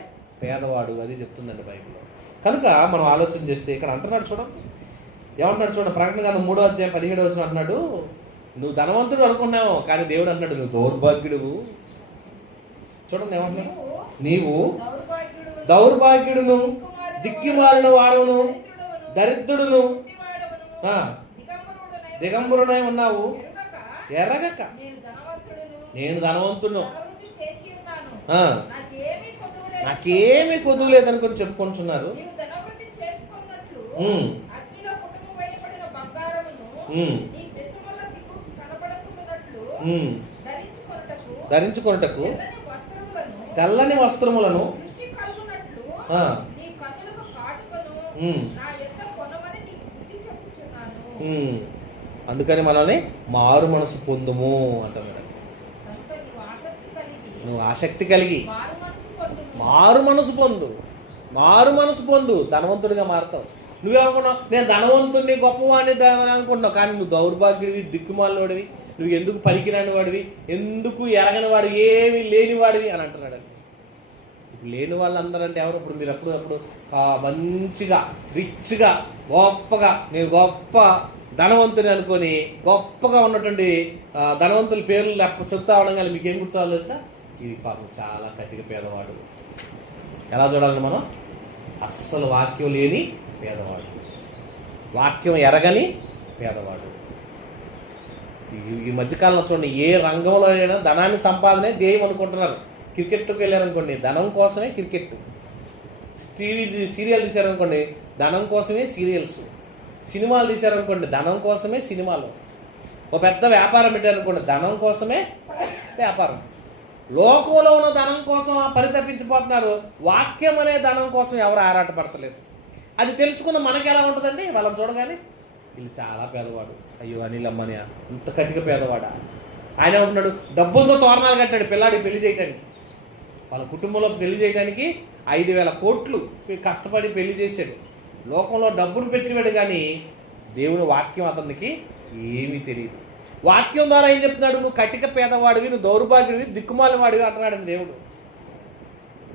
పేదవాడు. అది చెప్తుందండి బైబిల్లో. కనుక మనం ఆలోచన చేస్తే ఇక్కడ అంటున్నాడు చూడండి, ఏమంటున్నాడు చూడండి, ప్రకటన గ్రంథం 3వ అధ్యాయం 17వ వచనం అంటున్నాడు, నువ్వు ధనవంతుడు అనుకున్నావు కానీ దేవుడు అంటున్నాడు నువ్వు దౌర్భాగ్యుడు. చూడండి ఏమంటున్నాడు, నీవు దౌర్భాగ్యుడును, దిక్కిమాలిన వాడును, దరిద్రుడును, దిగంబరుడై ఉన్నావు, ఎరగక నేను ధనవంతుడు, నాకేమీ కొదువు లేదనుకొని చెప్పుకుంటున్నారు. ధరించుకొనుటకు తెల్లని వస్త్రములను అందుకని మనల్ని మారు మనసు పొందుము అంటున్నాడు. నువ్వు ఆసక్తి కలిగి మారు మనసు పొందు, ధనవంతుడిగా మారుతావు. నువ్వేమనుకున్నావు? నేను ధనవంతుడిని, గొప్పవాడిని అనుకుంటున్నావు, కానీ నువ్వు దౌర్భాగ్యుడివి, దిక్కుమాలినోడివి, నువ్వు ఎందుకు పలికిరాని వాడివి, ఎందుకు ఎరగని వాడివి, ఏమీ లేనివాడివి అని అంటున్నాడు. ఇప్పుడు లేని వాళ్ళందరూ అంటే ఎవరు? ఇప్పుడు మీరు అప్పుడు మంచిగా రిచ్గా గొప్పగా నేను గొప్ప ధనవంతుని అనుకొని గొప్పగా ఉన్నటువంటి ధనవంతుల పేర్లు చెప్తా ఉండగానే మీకు ఏం గుర్తురాలి తెలుసా? ఇది పాపం చాలా కట్టిగా పేదవాడు. ఎలా చూడాలి మనం? అస్సలు వాక్యం లేని పేదవాడు. వాక్యం ఎరగని పేదవాడు. ఈ మధ్యకాలంలో చూడండి, ఏ రంగంలో అయినా ధనాన్ని సంపాదనే ధ్యేయం అనుకుంటున్నారు. క్రికెట్కి వెళ్ళారనుకోండి, ధనం కోసమే క్రికెట్. సీరియల్ తీశారనుకోండి, ధనం కోసమే సీరియల్స్. సినిమాలు తీశారనుకోండి, ధనం కోసమే సినిమాలు. ఒక పెద్ద వ్యాపారం పెట్టారనుకోండి, ధనం కోసమే వ్యాపారం. లోకంలో ఉన్న ధనం కోసం పరితపించిపోతున్నారు. వాక్యం అనే ధనం కోసం ఎవరు ఆరాటపడతలేరు. అది తెలుసుకున్న మనకి ఎలా ఉంటుందండి? వాళ్ళని చూడగానే వీళ్ళు చాలా పేదవాడు, అయ్యో అనిల్ అమ్మని అంత కటిక పేదవాడా. ఆయన ఉంటున్నాడు, డబ్బులతో తోరణాలు కట్టాడు పిల్లాడికి పెళ్లి చేయడానికి. వాళ్ళ కుటుంబంలో పెళ్లి చేయడానికి 5,000 కోట్లు కష్టపడి పెళ్లి చేశాడు. లోకంలో డబ్బును పెట్టివాడు, కానీ దేవుని వాక్యం అతనికి ఏమీ తెలియదు. వాక్యం ద్వారా ఏం చెప్తున్నాడు? నువ్వు కటిక పేదవాడివి, నువ్వు దౌర్భాగ్యుడివి, దిక్కుమాలి వాడివి అంటున్నాడు దేవుడు.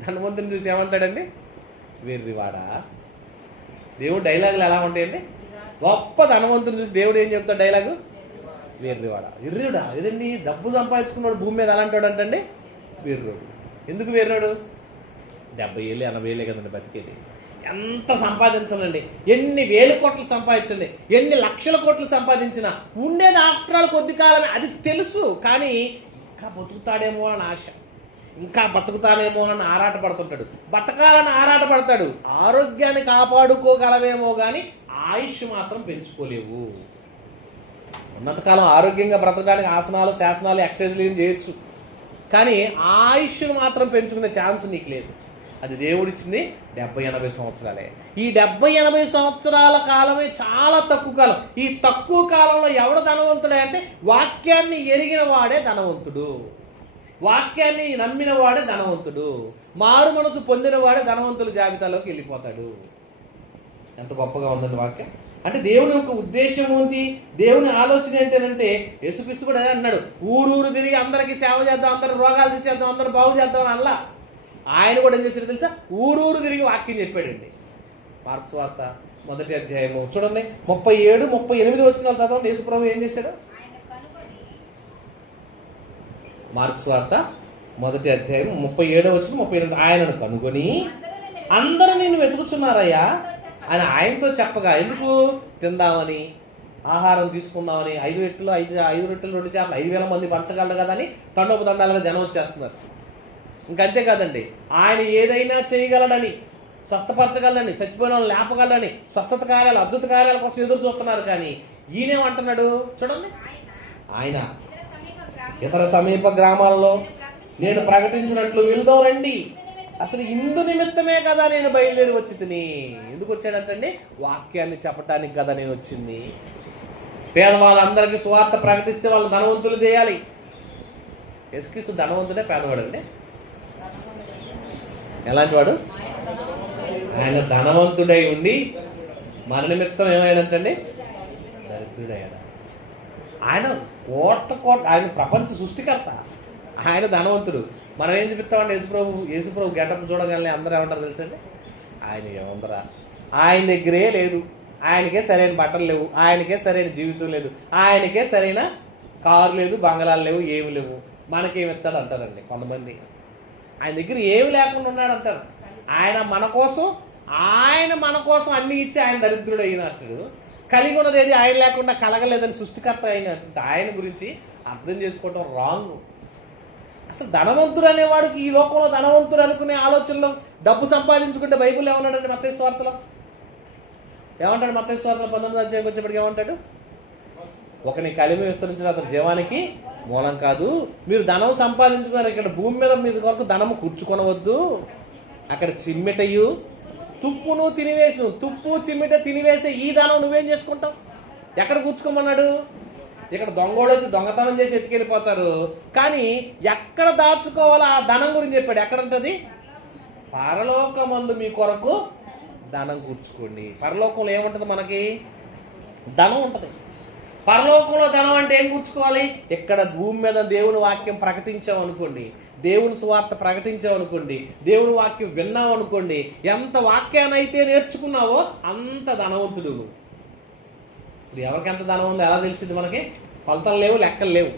ధనవంతుని చూసి ఏమంటాడండి? వెర్రివాడా. దేవుడు డైలాగులు ఎలా ఉంటాయండి? గొప్ప ధనవంతుని చూసి దేవుడు ఏం చెప్తాడు డైలాగు? వెర్రివాడా. వెర్రివాడా ఏదండి? డబ్బు సంపాదించుకున్నాడు భూమి మీద అలాంటి వాడు అంటండి వెర్రోడు. ఎందుకు వెర్రోడు? 70 ఏళ్ళు 80 ఏళ్ళే కదండి బతికేది. ఎంత సంపాదించాలండి, ఎన్ని వేల కోట్లు సంపాదించండి, ఎన్ని లక్షల కోట్లు సంపాదించినా ఉండేది ఆఫ్టర్ ఆల్ కొద్ది కాలమే. అది తెలుసు, కానీ ఇంకా బతుకుతాడేమో అని ఆశ, ఇంకా బతుకుతానేమో అని ఆరాటపడుతుంటాడు. బతకాలని ఆరాటపడతాడు. ఆరోగ్యాన్ని కాపాడుకోగలవేమో కానీ ఆయుష్ మాత్రం పెంచుకోలేవు. ఉన్నంతకాలం ఆరోగ్యంగా బ్రతకడానికి ఆసనాలు, శాసనాలు, ఎక్సర్సైజ్లు ఏం చేయొచ్చు, కానీ ఆయుష్ను మాత్రం పెంచుకునే ఛాన్స్ నీకు లేదు. అది దేవుడిచ్చింది 70-80 సంవత్సరాలే. ఈ 70-80 సంవత్సరాల కాలమే చాలా తక్కువ కాలం. ఈ తక్కువ కాలంలో ఎవడు ధనవంతుడే అంటే వాక్యాన్ని ఎరిగిన వాడే ధనవంతుడు, వాక్యాన్ని నమ్మిన వాడే ధనవంతుడు, మారు మనసు పొందిన వాడే ధనవంతుల జాబితాలోకి వెళ్ళిపోతాడు. ఎంత గొప్పగా ఉందండి వాక్యం. అంటే దేవుని యొక్క ఉద్దేశం ఏంటి, దేవుని ఆలోచన ఏంటంటే, యేసుక్రీస్తు కూడా అన్నాడు, ఊరూరు తిరిగి అందరికీ సేవ చేద్దాం, అందరి రోగాలు తీసేద్దాం, అందరూ బాగు చేద్దాం అని అలా. ఆయన కూడా ఏం చేశాడు తెలుసా? ఊరూరు తిరిగి వాక్యం చెప్పాడండి. మార్క్స్ వార్త 1వ అధ్యాయము చూడండి, 37-38 వచనాలు చదవండి. యేసుప్రభు ఏం చేశాడు? మార్క్స్ వార్త 1వ అధ్యాయం 37 వచనం 38. ఆయనను కనుగొని అందరూ నిన్ను వెతుకుతున్నారయ్యా అని ఆయనతో చెప్పగా, ఎందుకు? తిందామని, ఆహారం తీసుకుందామని. 5 రొట్టెలు 2 చేపలు 5,000 మంది పంచగలరు కదా అని తండోపతండాలుగా జనం వచ్చేస్తున్నారు. ఇంకంతే కాదండి, ఆయన ఏదైనా చేయగలడని, స్వస్థపరచగలడని, చచ్చిపోయిన వాళ్ళని లేపగలడని, స్వస్థత కార్యాలు, అద్భుత కార్యాల కోసం ఎదురు చూస్తున్నారు. కానీ ఈయనేమంటున్నాడు చూడండి, ఆయన ఇతర సమీప గ్రామాల్లో నేను ప్రకటించినట్లు వెళ్దాం రండి. అసలు ఇందు నిమిత్తమే కదా నేను బయలుదేరి వచ్చి తిని. ఎందుకు వచ్చాడంటే వాక్యాన్ని చెప్పడానికి కదా నేను వచ్చింది. పేదవాళ్ళందరికీ సువార్త ప్రకటిస్తే వాళ్ళు ధనవంతులు చేయాలి. యేసుక్రీస్తు ధనవంతుడే పేదవాడు అండి. ఎలాంటి వాడు? ఆయన ధనవంతుడై ఉండి మన నిమిత్తం ఏమైందంటండి? దరిద్రుడయ్యాడు. ఆయన ఆయన ప్రపంచ సృష్టికర్త, ఆయన ధనవంతుడు. మనం ఏం చూపిస్తామండి? యేసుప్రభు గెటప్ చూడగానే అందరూ ఏమంటారు తెలుసండి? ఆయన ఏముందరా, ఆయన దగ్గరే లేదు, ఆయనకే సరైన బట్టలు లేవు, ఆయనకే సరైన జీవితం లేదు, ఆయనకే సరైన కారు లేదు, బంగళాలు లేవు, ఏమి లేవు, మనకేమి ఇస్తాడు అంటారండి కొంతమంది. ఆయన దగ్గర ఏమి లేకుండా ఉన్నాడు అంటారు. ఆయన మన కోసం అన్ని ఇచ్చి ఆయన దరిద్రుడు అయినట్టు, కలిగి ఉన్నది ఏది ఆయన లేకుండా కలగలేదని సృష్టికర్త అయినట్టు ఆయన గురించి అర్థం చేసుకోవటం రాంగ్. అసలు ధనవంతుడు అనేవాడికి ఈ లోకంలో ధనవంతుడు అనుకునే ఆలోచనలో డబ్బు సంపాదించుకుంటే బైబిల్ ఏమన్నాడండి? మత్తయి సువార్తలో ఏమంటాడు? మత్తయి సువార్త 19వ అధ్యాయంకి వచ్చేప్పటికి ఏమంటాడు? ఒకని కలిమి విస్తరించిన అతని జీవానికి మూలం కాదు. మీరు ధనం సంపాదించుకున్నారు, ఇక్కడ భూమి మీద మీ కొరకు ధనము కూర్చుకొనవద్దు. అక్కడ చిమ్మెటయు తుప్పును తినివేసు, తుప్పు చిమ్మెట తినివేసే ఈ ధనం నువ్వేం చేసుకుంటావు? ఎక్కడ కూర్చుకోమన్నాడు? ఇక్కడ దొంగోడు వచ్చి దొంగతనం చేసి ఎత్తుకెళ్ళిపోతారు, కానీ ఎక్కడ దాచుకోవాలో ఆ ధనం గురించి చెప్పాడు. ఎక్కడంటది? పరలోకమందు మీ కొరకు ధనం కూర్చుకోండి. పరలోకంలో ఏముంటుంది? మనకి ధనం ఉంటుంది. పరలోకంలో ధనం అంటే ఏం కూర్చుకోవాలి? ఇక్కడ భూమి మీద దేవుని వాక్యం ప్రకటించామనుకోండి, దేవుని సువార్త ప్రకటించామనుకోండి, దేవుని వాక్యం విన్నామనుకోండి, ఎంత వాక్యాన్ని అయితే నేర్చుకున్నావో అంత ధనవంతుడు. ఇప్పుడు ఎవరికి ఎంత ధనం ఉందో ఎలా తెలిసింది మనకి? కొలతలు లేవు, లెక్కలు లేవు.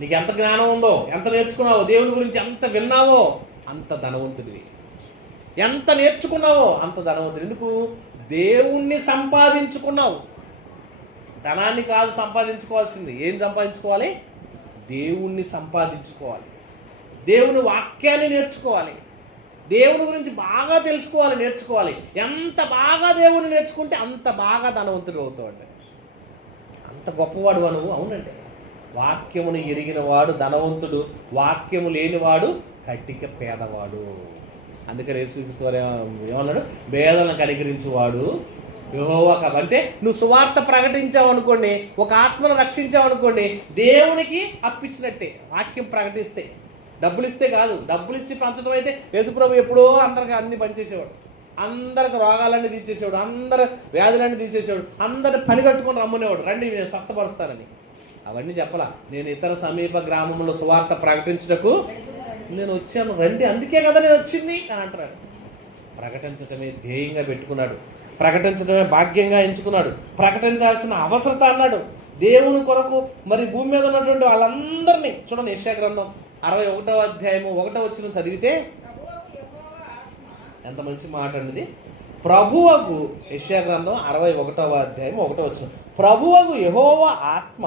నీకు ఎంత జ్ఞానం ఉందో, ఎంత నేర్చుకున్నావో, దేవుని గురించి ఎంత విన్నావో అంత ధనవంతుడివి. ఎంత నేర్చుకున్నావో అంత ధనవంతుడు. ఎందుకు? దేవుణ్ణి సంపాదించుకున్నావు. ధనాన్ని కాదు సంపాదించుకోవాల్సింది. ఏం సంపాదించుకోవాలి? దేవుణ్ణి సంపాదించుకోవాలి. దేవుని వాక్యాన్ని నేర్చుకోవాలి. దేవుని గురించి బాగా తెలుసుకోవాలి, నేర్చుకోవాలి. ఎంత బాగా దేవుని నేర్చుకుంటే అంత బాగా ధనవంతుడు అవుతాడు. అంత గొప్పవాడు నువ్వు. అవునండి. వాక్యమును ఎరిగిన వాడు ధనవంతుడు, వాక్యము లేనివాడు కట్టిక పేదవాడు. అందుకని యేసుక్రీస్తు వారు ఏమన్నాడు? పేదలను కనికరించువాడు యెహోవా. అంటే నువ్వు సువార్త ప్రకటించావు అనుకోండి, ఒక ఆత్మను రక్షించావు అనుకోండి, దేవునికి అప్పించినట్టే. వాక్యం ప్రకటిస్తే, డబ్బులు ఇస్తే కాదు. డబ్బులు ఇచ్చి పంచడం అయితే యేసుప్రభు ఎప్పుడో అందరికి అన్ని పనిచేసేవాడు, అందరికి రోగాలన్నీ తీసేసేవాడు, అందరు వ్యాధులన్నీ తీసేసేవాడు, అందరిని పని కట్టుకొని రమ్మనేవాడు, రండి నేను స్వస్థపరుస్తానని. అవన్నీ చెప్పలా. నేను ఇతర సమీప గ్రామంలో సువార్త ప్రకటించుటకు నేను వచ్చాను, రండి, అందుకే కదా నేను వచ్చింది అని అంటున్నాడు. ప్రకటించటమే ధ్యేయంగా పెట్టుకున్నాడు, ప్రకటించడమే భాగ్యంగా ఎంచుకున్నాడు, ప్రకటించాల్సిన అవసరత అన్నాడు. దేవుని కొరకు మరి భూమి మీద ఉన్నటువంటి వాళ్ళందరినీ చూడండి. యెషయా గ్రంథం 61వ అధ్యాయము 1వ వచనం చదివితే ఎంత మంచి మాట అండి. ప్రభువకు, యెషయా గ్రంథం 61వ అధ్యాయం 1వ వచనం, ప్రభువకు యెహోవా ఆత్మ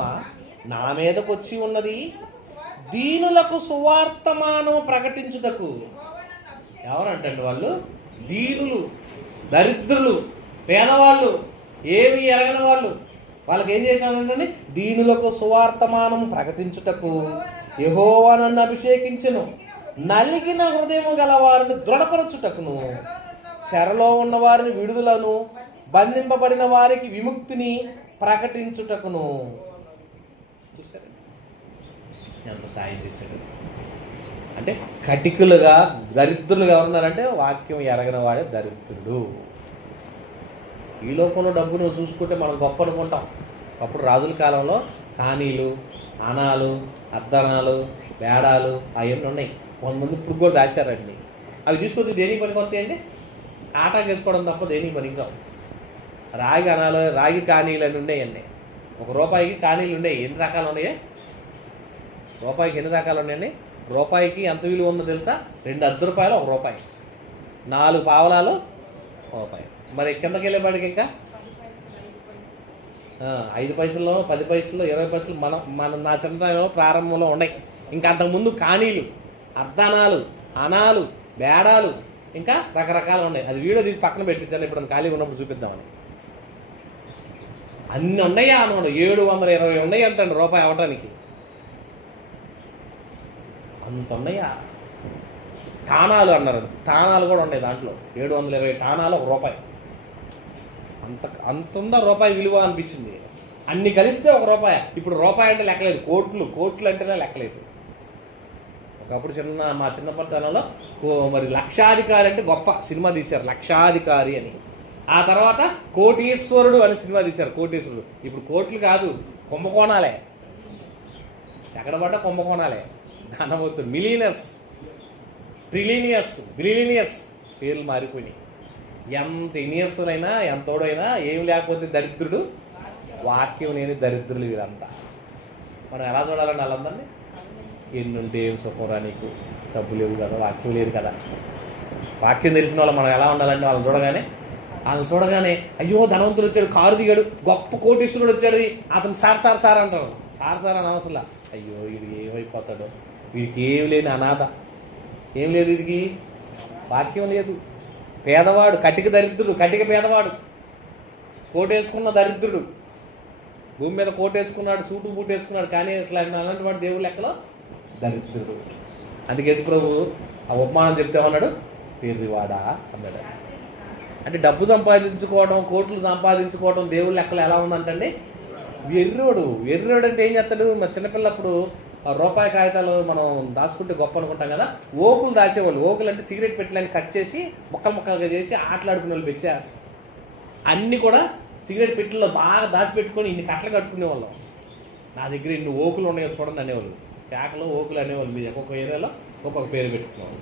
నా మీదకు వచ్చి ఉన్నది, దీనులకు సువార్తమానం ప్రకటించుటకు. ఎవరంటండి వాళ్ళు? దీనులు, దరిద్రులు, పేదవాళ్ళు, ఏమి ఎరగని వాళ్ళు. వాళ్ళకి ఏం చేశానంటే దీనులకు సువార్తమానం ప్రకటించుటకు యెహోవా నన్ను అభిషేకించెను, నలిగిన హృదయం గల వారిని దృఢపరచుటకును, చెరలో ఉన్న వారిని విడుదలను, బంధింపబడిన వారికి విముక్తిని ప్రకటించుటకును. ఎంత సాయం చేశాడు అంటే. కటికులుగా దరిద్రులుగా ఎవరున్నారంటే వాక్యం ఎరగని వాడే దరిద్రుడు. ఈ లోకంలో డబ్బు నువ్వు చూసుకుంటే మనం గొప్ప అనుకుంటాం. అప్పుడు రాజుల కాలంలో కానీలు, అనాలు, అద్దనాలు, బేడాలు అవన్నీ ఉన్నాయి. కొంతమంది ఇప్పుడు కూడా దాచారండి. అవి తీసుకొచ్చి దేనికి పనికి వస్తాయండి? ఆటా చేసుకోవడం తప్ప దేనికి పనికిరావు. రాగి అనాలు, రాగి కానీలు అని ఉన్నాయండి. ₹1 కానీలు ఉన్నాయి. ఎన్ని రకాలు ఉన్నాయి? రూపాయికి ఎన్ని రకాలు ఉన్నాయండి? రూపాయికి ఎంత విలువ ఉందో తెలుసా? 2 అర్ధ రూపాయలు ₹1, 4 పావలాలు ₹1. మరి కిందకి వెళ్ళేవాడికి ఇంకా 5 పైసలు, 10 పైసలు, 20 పైసలు మన నా చిన్నతనంలో ప్రారంభంలో ఉన్నాయి. ఇంకా అంతకుముందు కానీలు, అర్ధనాలు, అనాలు, బేడాలు, ఇంకా రకరకాలు ఉన్నాయి. అది వీడియో తీసి పక్కన పెట్టించాను, ఇప్పుడు ఖాళీగా ఉన్నప్పుడు చూపిద్దామని. అన్ని ఉన్నాయా అన్నాడు. 720 ఉన్నాయి అంటండి రూపాయి అవ్వటానికి. అంత ఉన్నాయా? టానాలు అన్నారు, టానాలు కూడా ఉన్నాయి దాంట్లో. 720 టానాలు ₹1. అంత ఉందా రూపాయి విలువ అనిపించింది. అన్ని కలిస్తే ₹1. ఇప్పుడు రూపాయి అంటే లెక్కలేదు, కోట్లు అంటేనే లెక్కలేదు. ఒకప్పుడు మా చిన్నపట్టణంలో మరి లక్షాధికారి అంటే గొప్ప సినిమా తీశారు, లక్షాధికారి అని. ఆ తర్వాత కోటీశ్వరుడు అని సినిమా తీశారు, కోటీశ్వరుడు. ఇప్పుడు కోట్లు కాదు, కుంభకోణాలే. ఎక్కడ పడ్డా కుంభకోణాలే. ధనవంతులు, మిలియనర్స్, ట్రిలినియర్స్, బిలియనియర్స్ పేర్లు మారిపోయినాయి. ఎంత ఇనియర్సులైనా, ఎంతోడైనా ఏం లేకపోతే దరిద్రుడు, వాక్యం లేని దరిద్రులు వీరంతా. మనం ఎలా చూడాలండి వాళ్ళందరినీ? ఎన్నుంటే ఏం సుఖంరా నీకు, డబ్బు లేవు కదా, వాక్యం లేదు కదా. వాక్యం తెలిసిన వాళ్ళు మనం ఎలా ఉండాలంటే వాళ్ళని చూడగానే అయ్యో ధనవంతుడు వచ్చాడు, కారు దిగాడు, గొప్ప కోటీశ్వరుడు వచ్చాడు, అతను సార్ అంటారు. సార్ అని అవసరంలా. అయ్యో వీడికి ఏమైపోతాడో, వీడికి ఏం లేని అనాథ, ఏం లేదు, వీడికి వాక్యం లేదు, పేదవాడు, కటిక దరిద్రుడు, కటిక పేదవాడు, కోటేసుకున్న దరిద్రుడు, భూమి మీద కోటేసుకున్నాడు, సూటు బూటు వేసుకున్నాడు, కానీ ఇట్లా అలాంటి వాడు దేవుడు లెక్కలో దరిద్రుడు. అందుకే యేసు ప్రభు ఆ ఉపమానం చెప్తే అన్నాడు, పేదవాడా అన్నాడు. అంటే డబ్బు సంపాదించుకోవడం, కోట్లు సంపాదించుకోవడం దేవుడి లెక్కలు ఎలా ఉందంటండి? వెర్రోడు అంటే ఏం చేస్తాడు? మన చిన్నపిల్లప్పుడు రూపాయి కాగితాలు మనం దాచుకుంటే గొప్ప అనుకుంటాం కదా. ఓకులు దాచేవాళ్ళు. ఓకులు అంటే సిగరెట్ పెట్టడానికి కట్ చేసి ముక్కలుగా చేసి ఆటలాడుకునే వాళ్ళు పెట్టారు. అన్నీ కూడా సిగరెట్ పెట్టెల్లో బాగా దాచిపెట్టుకొని ఇన్ని కట్టలు కట్టుకునేవాళ్ళం. నా దగ్గర ఇన్ని ఓకులు ఉన్నాయో చూడండి అనేవాళ్ళు. కేకలు, ఓకులు అనేవాళ్ళు. మీరు ఒక్కొక్క ఏరియాలో ఒక్కొక్క పేరు పెట్టుకునేవాళ్ళు.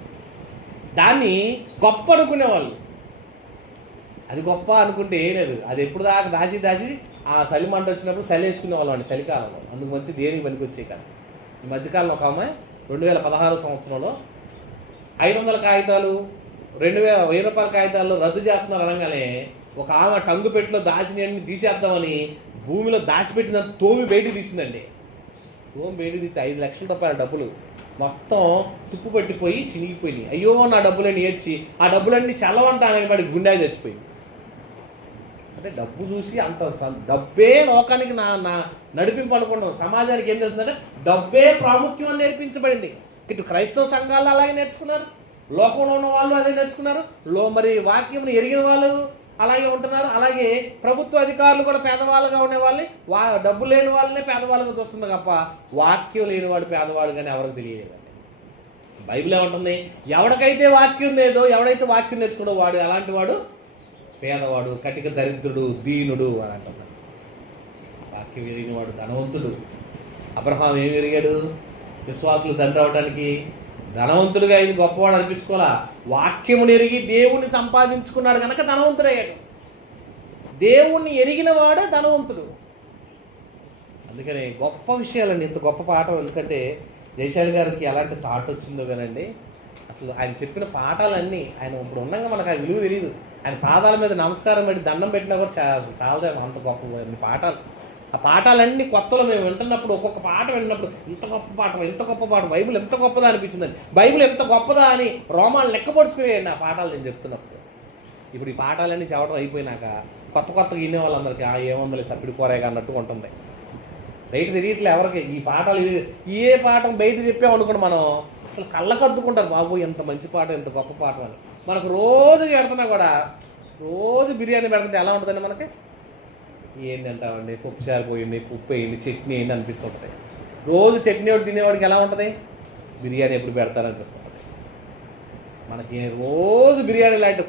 దాన్ని గొప్ప అనుకునేవాళ్ళు. అది గొప్ప అనుకుంటే ఏం లేదు. అది ఎప్పుడు దాకా దాచి ఆ చలి మంట వచ్చినప్పుడు చలి వేసుకునే వాళ్ళు అండి, చలికాలంలో. అందుకు మంచి దేనికి పనికి వచ్చే కదా. ఈ మధ్యకాలంలో ఒక అమ్మాయి 2016 సంవత్సరంలో 500 కాగితాలు, 1000 రూపాయల కాగితాలు రద్దు చేస్తున్నారు అనగానే ఒక ఆమె టంగు పెట్టిలో దాచిని తీసేద్దామని భూమిలో దాచిపెట్టిన తోమి బయటికి తీసిందండి. తోమి బయటికి తీస్తే 5 లక్షల రూపాయల డబ్బులు మొత్తం తుప్పు పట్టిపోయి చినిగిపోయినాయి. అయ్యో నా డబ్బులని ఏడ్చి ఆ డబ్బులన్నీ చల్లవంట అనేవాడి గుండె చచ్చిపోయింది. అంటే డబ్బు చూసి అంత డబ్బే లోకానికి నా నడిపింపు అనుకుంటాం. సమాజానికి ఏం తెలుస్తుందంటే డబ్బే ప్రాముఖ్యం అని నేర్పించబడింది. ఇటు క్రైస్తవ సంఘాలు అలాగే నేర్చుకున్నారు, లోకంలో ఉన్న వాళ్ళు అదే నేర్చుకున్నారు, మరి వాక్యం ఎరిగిన వాళ్ళు అలాగే ఉంటున్నారు. అలాగే ప్రభుత్వ అధికారులు కూడా పేదవాళ్ళుగా ఉండేవాళ్ళని డబ్బు లేని వాళ్ళనే పేదవాళ్ళుగా చూస్తుంది తప్ప వాక్యం లేనివాడు పేదవాడు కానీ ఎవరికి తెలియలేదండి. బైబిల్ ఏమంటుంది, ఎవరికైతే వాక్యం లేదో, ఎవడైతే వాక్యం నేర్చుకున్నాడో వాడు అలాంటి వాడు పేదవాడు, కటిక దరిద్రుడు, దీనుడు అని అంటున్నాడు. వాక్యం ఎరిగిన వాడు ధనవంతుడు. అబ్రహాం ఏం ఎరిగాడు? విశ్వాసులు తండ్రి అవడానికి ధనవంతుడిగా ఇది గొప్పవాడు అనిపించుకోవాలా, వాక్యమును ఎరిగి దేవుణ్ణి సంపాదించుకున్నాడు కనుక ధనవంతుడయ్యాడు. దేవుణ్ణి ఎరిగిన వాడే ధనవంతుడు. అందుకని గొప్ప విషయాలండి, ఇంత గొప్ప పాఠం. ఎందుకంటే జయశాలి గారికి ఎలాంటి థాట్ వచ్చిందో కానండి, అసలు ఆయన చెప్పిన పాఠాలన్నీ ఆయన ఇప్పుడు ఉండగా మనకు ఆ విలువ తెలియదు. ఆయన పాదాల మీద నమస్కారం పెట్టి దండం పెట్టినా కూడా చాలా అంత గొప్ప పాఠాలు. ఆ పాఠాలన్నీ కొత్తలో మేము వింటున్నప్పుడు, ఒక్కొక్క పాట వింటున్నప్పుడు ఇంత గొప్ప పాఠం, ఎంత గొప్ప పాఠం, బైబిల్ ఎంత గొప్పదా అనిపించిందండి. బైబిల్ ఎంత గొప్పదా అని రోమాలు లెక్కపరుచుకునేయండి ఆ పాఠాలు నేను చెప్తున్నప్పుడు. ఇప్పుడు ఈ పాఠాలన్నీ చదవడం అయిపోయినాక కొత్తగా వినే వాళ్ళందరికీ ఏముందలే సప్పిడి కోరేగా అన్నట్టు ఉంటుంది. బయట తెలియట్లే ఎవరికి ఈ పాఠాలు. ఏ పాఠం బయట చెప్పామనుకోండి మనం అసలు కళ్ళకద్దుకుంటారు, బాబు ఎంత మంచి పాఠం, ఎంత గొప్ప పాఠం అని. మనకు రోజు పెడుతున్నా కూడా, రోజు బిర్యానీ పెడుతుంటే ఎలా ఉంటుందండి మనకి? ఏంటి అంటామండి, పప్పు చారిపోయింది, ఉప్పు వేయండి, చట్నీ వేయండి అనిపిస్తుంటుంది. రోజు చట్నీ ఒకటి తినేవాడికి ఎలా ఉంటుంది? బిర్యానీ ఎప్పుడు పెడతారనిపిస్తుంది. మనకి రోజు బిర్యానీ లాంటి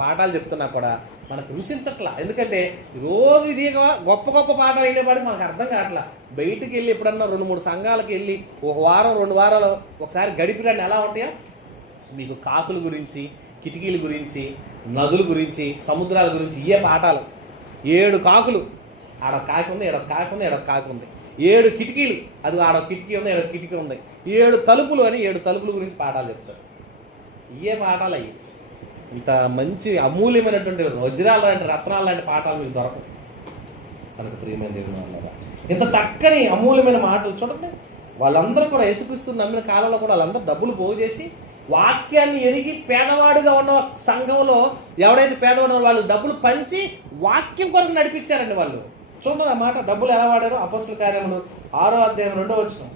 పాఠాలు చెప్తున్నా కూడా మనకు రుచించట్లా. ఎందుకంటే రోజు ఇది గొప్ప గొప్ప పాఠాలు అయినప్పటికీ మనకు అర్థం కావట్లా. బయటికి వెళ్ళి ఎప్పుడన్నా 2-3 సంఘాలకు వెళ్ళి 1 వారం 2 వారాలు ఒకసారి గడిపిరండి, ఎలా ఉంటాయా? మీకు కాకుల గురించి, కిటికీల గురించి, నదుల గురించి, సముద్రాల గురించి ఇవే పాఠాలు. 7 కాకులు, ఆడ కాకి ఉంది, ఎడొక కాకి ఉంది, ఎడొక కాకి ఉంది. 7 కిటికీలు, అది ఆడొక కిటికీ ఉంది, ఎడొక కిటికీ ఉంది. 7 తలుపులు అని 7 తలుపుల గురించి పాఠాలు చెప్తారు. ఇవే పాఠాలు అయ్యి. ఇంత మంచి అమూల్యమైనటువంటి వజ్రాలు లాంటి రత్నాలు లాంటి పాఠాలు మీకు దొరకవు. మనకు ప్రియమైన దేవుని వల్ల ఇంత చక్కని అమూల్యమైన మాటలు చూడండి. వాళ్ళందరూ కూడా యేసుక్రీస్తు నమ్మిన కాలంలో కూడా వాళ్ళందరూ డబ్బులు పోగు చేసి వాక్యాన్ని ఎరిగి పేదవాడుగా ఉన్న సంఘంలో ఎవడైతే పేదవాడు వాళ్ళు డబ్బులు పంచి వాక్యం కొరకు నడిపించారండి వాళ్ళు. చూడండి ఆ మాట, డబ్బులు ఎలా వాడారు? అపొస్తలుల కార్యములు 6వ అధ్యాయం 2వ వచనం.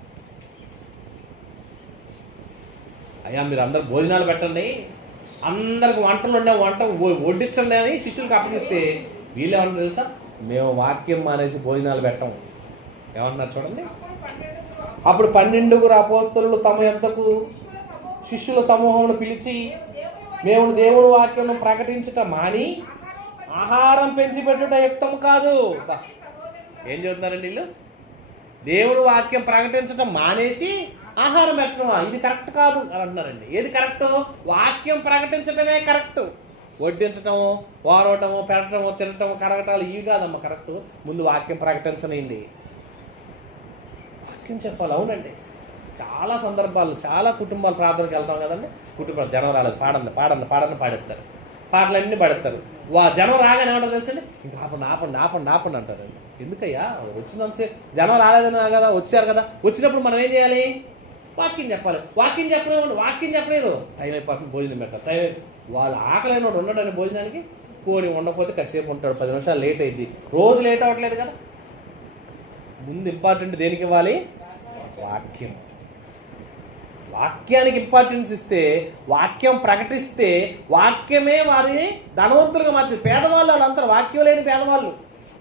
అయ్యా మీరు అందరు భోజనాలు పెట్టండి, అందరికి వంటలు వంట వడ్డించండి అని శిష్యులకు అప్పగిస్తే వీళ్ళు ఏమన్నా తెలుసా? మేము వాక్యం మానేసి భోజనాలు పెట్టము. ఏమన్నారు చూడండి. అప్పుడు 12 అపొస్తలులు తమ యొద్దకు శిష్యుల సమూహమును పిలిచి, మేము దేవుని వాక్యం ప్రకటించుట మాని ఆహారం పెంచి పెట్టుట యుక్తం కాదు. ఏం చెబుతున్నారండి వీళ్ళు? దేవుని వాక్యం ప్రకటించటం మానేసి ఆహారం పెట్టడమా, ఇది కరెక్ట్ కాదు అని అంటున్నారండి. ఏది కరెక్టు? వాక్యం ప్రకటించటమే కరెక్ట్. వడ్డించటము, వారవటము, పెట్టడము, తినటము, కడగటాలు ఇవి కాదమ్మా కరెక్ట్. ముందు వాక్యం ప్రకటించనండి, వాక్యం చెప్పాలి. అవునండి, చాలా సందర్భాలు చాలా కుటుంబాలు ప్రార్థనకి వెళ్తాం కదండి, కుటుంబాలు జనం రాలేదు, పాడండి పాడండి పాడండి పాడేస్తారు, పాటలన్నీ పాడేస్తారు. జనం రాగానే ఏమంటారు తెలుసండి, ఇంకా ఆపండి ఆపండి ఆపండి ఆపండి అంటారండి. ఎందుకయ్యా వచ్చినంతసే జనం రాలేదని కదా, వచ్చారు కదా, వచ్చినప్పుడు మనం ఏం చేయాలి? వాక్యం చెప్పాలి. వాక్యం చెప్పలేదు టైం అయిపోతుంది, భోజనం పెట్టాలి. టైం వాళ్ళు ఆకలైన వాడు ఉండడానికి భోజనానికి పోని ఉండకపోతే కాసేపు ఉంటాడు, 10 నిమిషాలు లేట్ అయింది. రోజు లేట్ అవ్వట్లేదు కదా. ముందు ఇంపార్టెంట్ దేనికి ఇవ్వాలి? వాక్యం. వాక్యానికి ఇంపార్టెన్స్ ఇస్తే, వాక్యం ప్రకటిస్తే వాక్యమే వారిని ధనవంతులుగా మార్చింది. పేదవాళ్ళు వాళ్ళంతా వాక్యం లేని పేదవాళ్ళు.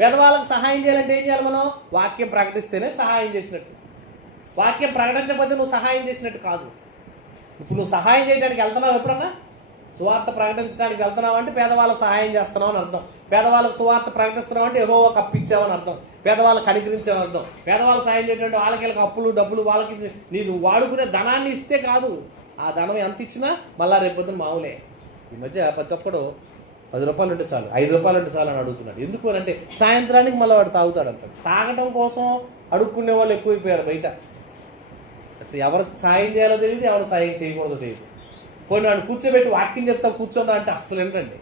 పేదవాళ్ళకి సహాయం చేయాలంటే ఏం చేయాలి? మనం వాక్యం ప్రకటిస్తేనే సహాయం చేసినట్టు. వాక్యం ప్రకటించకపోతే నువ్వు సహాయం చేసినట్టు కాదు. ఇప్పుడు నువ్వు సహాయం చేయడానికి వెళ్తున్నావు, ఎప్పుడన్నా సువార్త ప్రకటించడానికి వెళ్తున్నావు అంటే పేదవాళ్ళకి సహాయం చేస్తున్నావు అని అర్థం. పేదవాళ్ళకి సువార్త ప్రకటిస్తున్నావు అంటే ఏదో ఒక అప్పు ఇచ్చావని అర్థం, పేదవాళ్ళకి కనికరించావని అర్థం. పేదవాళ్ళకి సహాయం చేయడానికి వాళ్ళకి అప్పులు డబ్బులు వాళ్ళకి నీకు వాడుకునే ధనాన్ని ఇస్తే కాదు. ఆ ధనం ఎంత ఇచ్చినా మళ్ళా రేపొద్దున మామూలే. ఈ మధ్య ప్రతి ఒక్కడు 10 రూపాయలు ఉంటే చాలు, 5 రూపాయలు ఉంటే చాలు అని అడుగుతున్నాడు. ఎందుకు అని అంటే సాయంత్రానికి మళ్ళీ వాడు తాగుతాడు అంటాడు. తాగడం కోసం అడుక్కునే వాళ్ళు ఎక్కువైపోయారు బయట. అసలు ఎవరికి సాయం చేయాలో తెలియదు, ఎవరు సాయం చేయకూడదో తెలియదు. పోనీ వాడు కూర్చోబెట్టి వాక్యం చెప్తా కూర్చోదా అంటే అస్సలు ఏంటండి.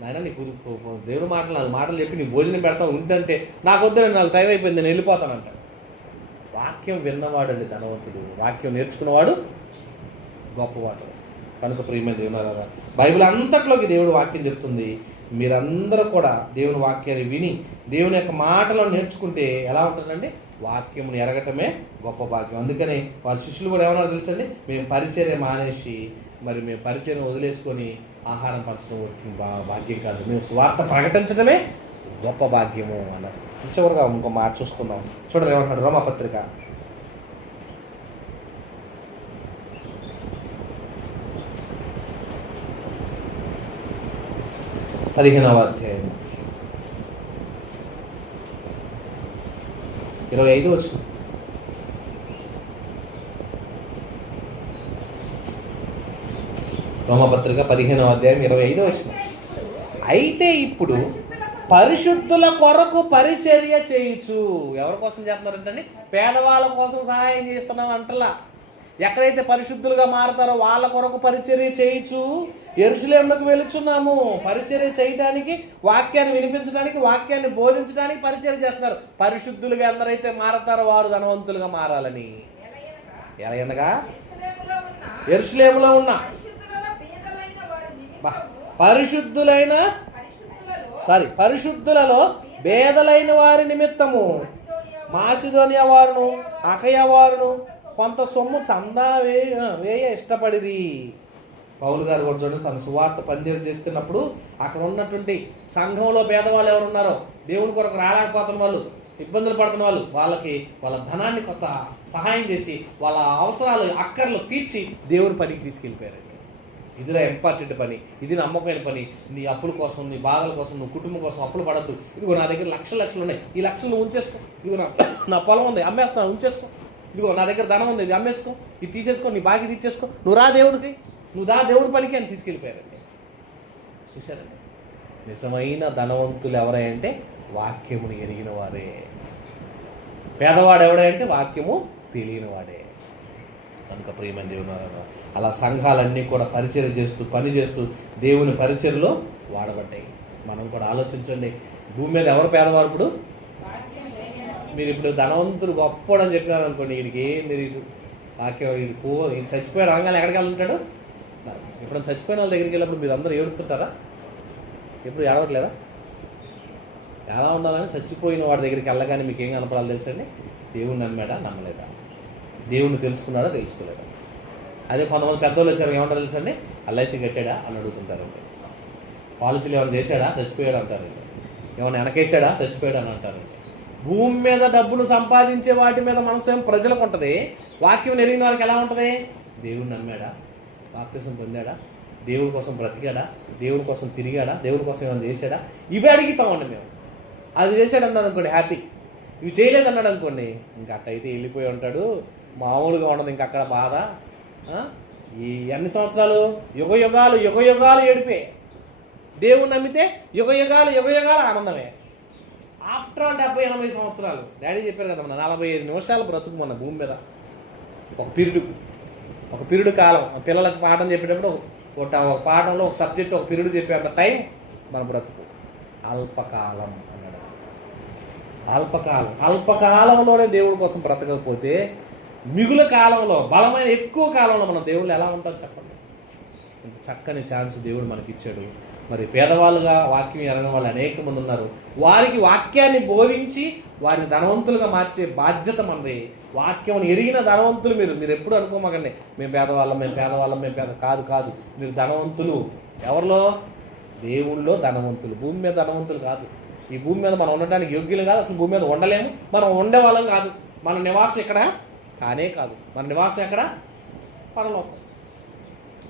నాయన నీకు దేవుని మాటలు చెప్పి నీ భోజనం పెడతావు ఉంటే నాకు వద్దు, నాకు టైం అయిపోయింది, నేను వెళ్ళిపోతానంటాడు. వాక్యం విన్నవాడండి ధనవంతుడు, వాక్యం నేర్చుకున్నవాడు గొప్పవాడు. కనుక ప్రియమైన దేవుని బైబిల్ అంతట్లోకి దేవుడు వాక్యం చెప్తుంది. మీరందరూ కూడా దేవుని వాక్యాన్ని విని దేవుని యొక్క మాటలో నేర్చుకుంటే ఎలా ఉంటుందండి? వాక్యమును ఎరగటమే గొప్ప భాగ్యం. అందుకని వాళ్ళ శిష్యులు కూడా ఏమన్నా తెలుసండి, మేము పరిచర్య మానేసి మేము పరిచయం వదిలేసుకొని ఆహారం పంచడం భాగ్యం కాదు, మేము సువార్త ప్రకటించడమే గొప్ప భాగ్యము అన్నారు. చివరిగా ఇంకో మాట చూస్తున్నాం, చూడండి ఏమంటున్నాడు రోమాపత్రిక 15వ అధ్యాయం 25 వచనం. రోమపత్రిక 15వ అధ్యాయం 25 వచనం. అయితే ఇప్పుడు పరిశుద్ధుల కొరకు పరిచర్య చేయొచ్చు. ఎవరి కోసం చేస్తున్నారంటే పేదవాళ్ళ కోసం సహాయం చేస్తున్నాం అంటలా. ఎక్కడైతే పరిశుద్ధులుగా మారతారో వాళ్ళ కొరకు పరిచర్య చేయొచ్చు. యెరూషలేముకు వెళుచున్నాము, పరిచర్య చేయడానికి, వాక్యాన్ని వినిపించడానికి, వాక్యాన్ని బోధించడానికి పరిచర్య చేస్తున్నారు. పరిశుద్ధులుగా ఎందరైతే మారతారో వారు ధనవంతులుగా మారాలని. ఎలా అనగా యెరూషలేములో ఉన్న పరిశుద్ధులలో భేదలైన వారి నిమిత్తము మాసిదోనియా వారును అకయ వారును కొంత సొమ్ము చందా వేయ ఇష్టపడిది. పౌలు గారు కూడా చూడండి, తన సువార్త పనిచేరు చేస్తున్నప్పుడు అక్కడ ఉన్నటువంటి సంఘంలో పేదవాళ్ళు ఎవరున్నారో, దేవుని కొరకు రాలేకపోతున్న వాళ్ళు, ఇబ్బందులు పడుతున్న వాళ్ళు, వాళ్ళకి వాళ్ళ ధనాన్ని కొంత సహాయం చేసి వాళ్ళ అవసరాలు అక్కర్లు తీర్చి దేవుని పనికి తీసుకెళ్ళిపోయారండి. ఇదిలా ఇంపార్టెంట్ పని, ఇది నమ్మకమైన పని. నీ అప్పుల కోసం, నీ బాధల కోసం, నువ్వు కుటుంబం కోసం అప్పులు పడద్దు. ఇదిగో నా దగ్గర లక్షలు ఉన్నాయి, ఈ లక్షలు నువ్వు ఉంచేసుకో. ఇదిగో నా పొలం ఉంది, అమ్మేస్తాను, ఉంచేసుకో. ఇదిగో నా దగ్గర ధనం ఉంది, ఇది అమ్మేసుకో, ఇది తీసేసుకో, నీ బాకీ తీర్చేసుకో, నువ్వు రా దేవుడికి, నువ్వు దేవుడి పనికి అని తీసుకెళ్ళిపోయారండి. చూశారండి, నిజమైన ధనవంతులు ఎవరంటే వాక్యమును ఎరిగిన వారే. పేదవాడు ఎవడంటే వాక్యము తెలియని వాడే. కనుక ప్రియమైన దేవుని అలా సంఘాలన్నీ కూడా పరిచర్య చేస్తూ పని చేస్తూ దేవుని పరిచర్యలో వాడబడ్డాయి. మనం కూడా ఆలోచించండి, భూమి మీద ఎవరు పేదవారు? ఇప్పుడు మీరు ఇప్పుడు ధనవంతుడు గొప్పడు అని చెప్పినారు అనుకోండి, వీడికి ఏం తెలియదు వాక్యం. వీడు చచ్చిపోయి రాగానే ఎక్కడికి వెళ్తుంటాడు? ఇప్పుడు చచ్చిపోయిన వాళ్ళ దగ్గరికి వెళ్ళినప్పుడు మీరు అందరూ ఏడుతుంటారా? ఎప్పుడు ఏడవట్లేదా? ఎలా ఉండాలని చచ్చిపోయిన వాడి దగ్గరికి వెళ్ళగానే మీకు ఏం కనపడాలి తెలుసండి? దేవుని నమ్మాడా, నమ్మలేదా? దేవుణ్ణి తెలుసుకున్నాడా, తెలుసుకోలేదా? అదే కొంతమంది పెద్దవాళ్ళు వచ్చారు, ఏమంటారు తెలుసండి? ఎల్ఐసి కట్టాడా అని అడుగుతుంటారండి. పాలసీలు ఏమైనా చేశాడా, చచ్చిపోయాడు అంటారండి. ఏమైనా వెనకేసాడా, చచ్చిపోయాడు అని అంటారండి. భూమి మీద డబ్బును సంపాదించే వాటి మీద మనసు ఏం ప్రజలకు ఉంటుంది. వాక్యం ఎరిగిన వారికి ఎలా ఉంటుంది? దేవుని నమ్మాడా, బాప్తిసం పొందాడా, దేవుడి కోసం బ్రతికాడా, దేవుడి కోసం తిరిగాడా, దేవుడి కోసం ఏమైనా చేశాడా, ఇవి అడుగుతామండి మేము. అది చేశాడు అన్నాడు అనుకోండి, హ్యాపీ. ఇవి చేయలేదన్నాడు అనుకోండి, ఇంకా అట్టయితే వెళ్ళిపోయి ఉంటాడు, మామూలుగా ఉండదు ఇంకా అక్కడ బాధ. ఈ ఎన్ని సంవత్సరాలు? యుగ యుగాలు ఏడిపే. దేవుని నమ్మితే యుగ యుగాలు ఆనందమే. ఆఫ్టర్ ఆల్ 70-80 సంవత్సరాలు. డాడీ చెప్పారు కదా, మన 45 నిమిషాలు బ్రతుకు మన భూమి మీద. ఒక పీరియడ్ కాలం. పిల్లలకు పాఠం చెప్పేటప్పుడు ఒక పాఠంలో ఒక సబ్జెక్ట్ ఒక పీరియడ్ చెప్పేంత టైం మన బ్రతుకు. అల్పకాలం అన్నాడు. అల్పకాలంలోనే దేవుడి కోసం బ్రతకకపోతే మిగుల కాలంలో, బలమైన ఎక్కువ కాలంలో మనం దేవుళ్ళు ఎలా ఉంటాం చెప్పండి. ఇంత చక్కని ఛాన్స్ దేవుడు మనకి ఇచ్చాడు. మరి పేదవాళ్ళుగా వాక్యం ఎరగని వాళ్ళు అనేక మంది ఉన్నారు. వారికి వాక్యాన్ని బోధించి వారిని ధనవంతులుగా మార్చే బాధ్యత మనది. వాక్యం ఎరిగిన ధనవంతులు మీరు ఎప్పుడు అనుకోమాకండి, మేము పేద కాదు. మీరు ధనవంతులు. ఎవరిలో? దేవుళ్ళో ధనవంతులు. భూమి మీద ధనవంతులు కాదు. ఈ భూమి మీద మనం ఉండడానికి యోగ్యులు కాదు. అసలు భూమి మీద ఉండలేము. మనం ఉండేవాళ్ళం కాదు. మన నివాసం ఇక్కడ కానే కాదు. మన నివాసం ఎక్కడ? పరలోకం.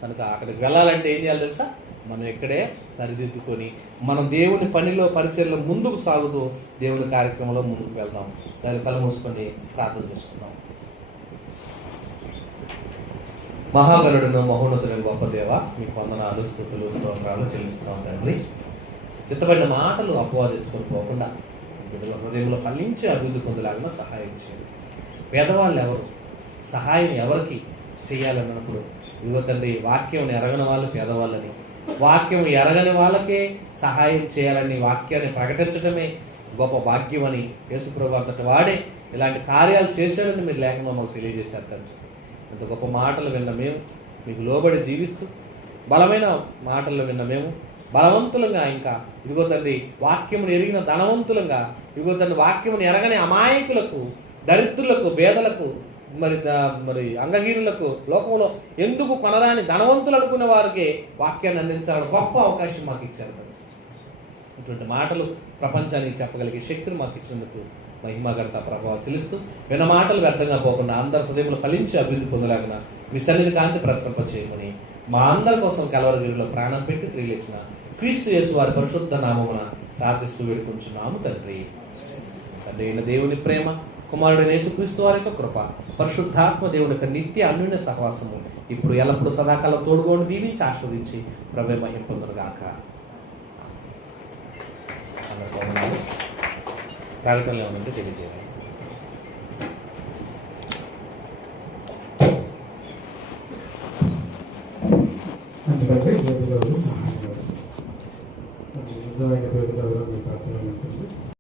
కనుక అక్కడికి వెళ్ళాలంటే ఏం చేయాలి తెలుసా? మనం ఇక్కడే సరిదిద్దుకొని మనం దేవుని పనిలో పరిచర్యలో ముందుకు సాగుతూ దేవుని కార్యక్రమంలో ముందుకు వెళ్దాం. దాన్ని కళ్ళు మూసుకొని ప్రార్థన చేసుకుందాం. మహాగణుడును మహోన్నతుడైన గొప్ప దేవ, మీకు వందనాలు, స్తుతులు, స్తోత్రాలు చెల్లిస్తున్నాం తండ్రి. చిత్తపడిన మాటలు అపవాదెత్తుకొని పోకుండా బిడ్డల హృదయంలో ఫలించి అభివృద్ధి పొందలాగిన సహాయం చేయండి. పేదవాళ్ళు ఎవరు? సహాయం ఎవరికి చేయాలన్నప్పుడు ఇదిగో తండ్రి, వాక్యం ఎరగని వాళ్ళు పేదవాళ్ళని, వాక్యం ఎరగని వాళ్ళకే సహాయం చేయాలని వాక్యాన్ని ప్రకటించడమే గొప్ప భాగ్యం అని యేసుప్రభు అంతటి వాడే ఇలాంటి కార్యాలు చేశాడని మీరు లేఖనంలో మాకు తెలియజేశారు తండ్రి. ఇంత గొప్ప మాటలు విన్న మేము మీకు లోబడి జీవిస్తూ బలమైన మాటలు విన్న మేము బలవంతులంగా ఇంకా ఇదిగో తండ్రి వాక్యమును ఎరిగిన ధనవంతులంగా ఇదిగో తండ్రి వాక్యమును ఎరగని అమాయకులకు దరిద్రులకు పేదలకు మరి అంగహీనులకు లోకంలో ఎందుకు కొనరాని ధనవంతులు అనుకున్న వారికి వాక్యాన్ని అందించాలని గొప్ప అవకాశం మాకు ఇచ్చారు తండ్రి. ఇటువంటి మాటలు ప్రపంచానికి చెప్పగలిగే శక్తిని మాకు ఇచ్చినందుకు మహిమగంత ప్రభావం చెల్లిస్తూ విన్న మాటలు వ్యర్థంగా పోకుండా అందరి హృదయంలో ఫలించి అభివృద్ధి పొందలేకుండా మీ సన్నిధి కాంతి ప్రసరింప చేయమని మా అందరి కోసం కలవరగిరిలో ప్రాణం పెట్టి త్రిలేసిన క్రీస్తు యేసు వారి పరిశుద్ధ నామమున ప్రార్థిస్తూ వేడుకుంటున్నాము తండ్రి. తండ్రి అయిన దేవుని ప్రేమ, కుమారుడైన యేసుక్రీస్తు వారి యొక్క కృప, పరిశుద్ధాత్మ దేవుని యొక్క నిత్య అన్యోన్య సహవాసము ఇప్పుడు ఎల్లప్పుడూ సదాకాలం తోడుగోని దీవించి ఆస్వాదించి ప్రభు మహిమ పొందునుగాక. ప్రకటనలో ఏమనంటే తెలియజేయాలి. మంచిదండి. నిజమైన పేదలు మీ ప్రార్థన ఉంటుంది.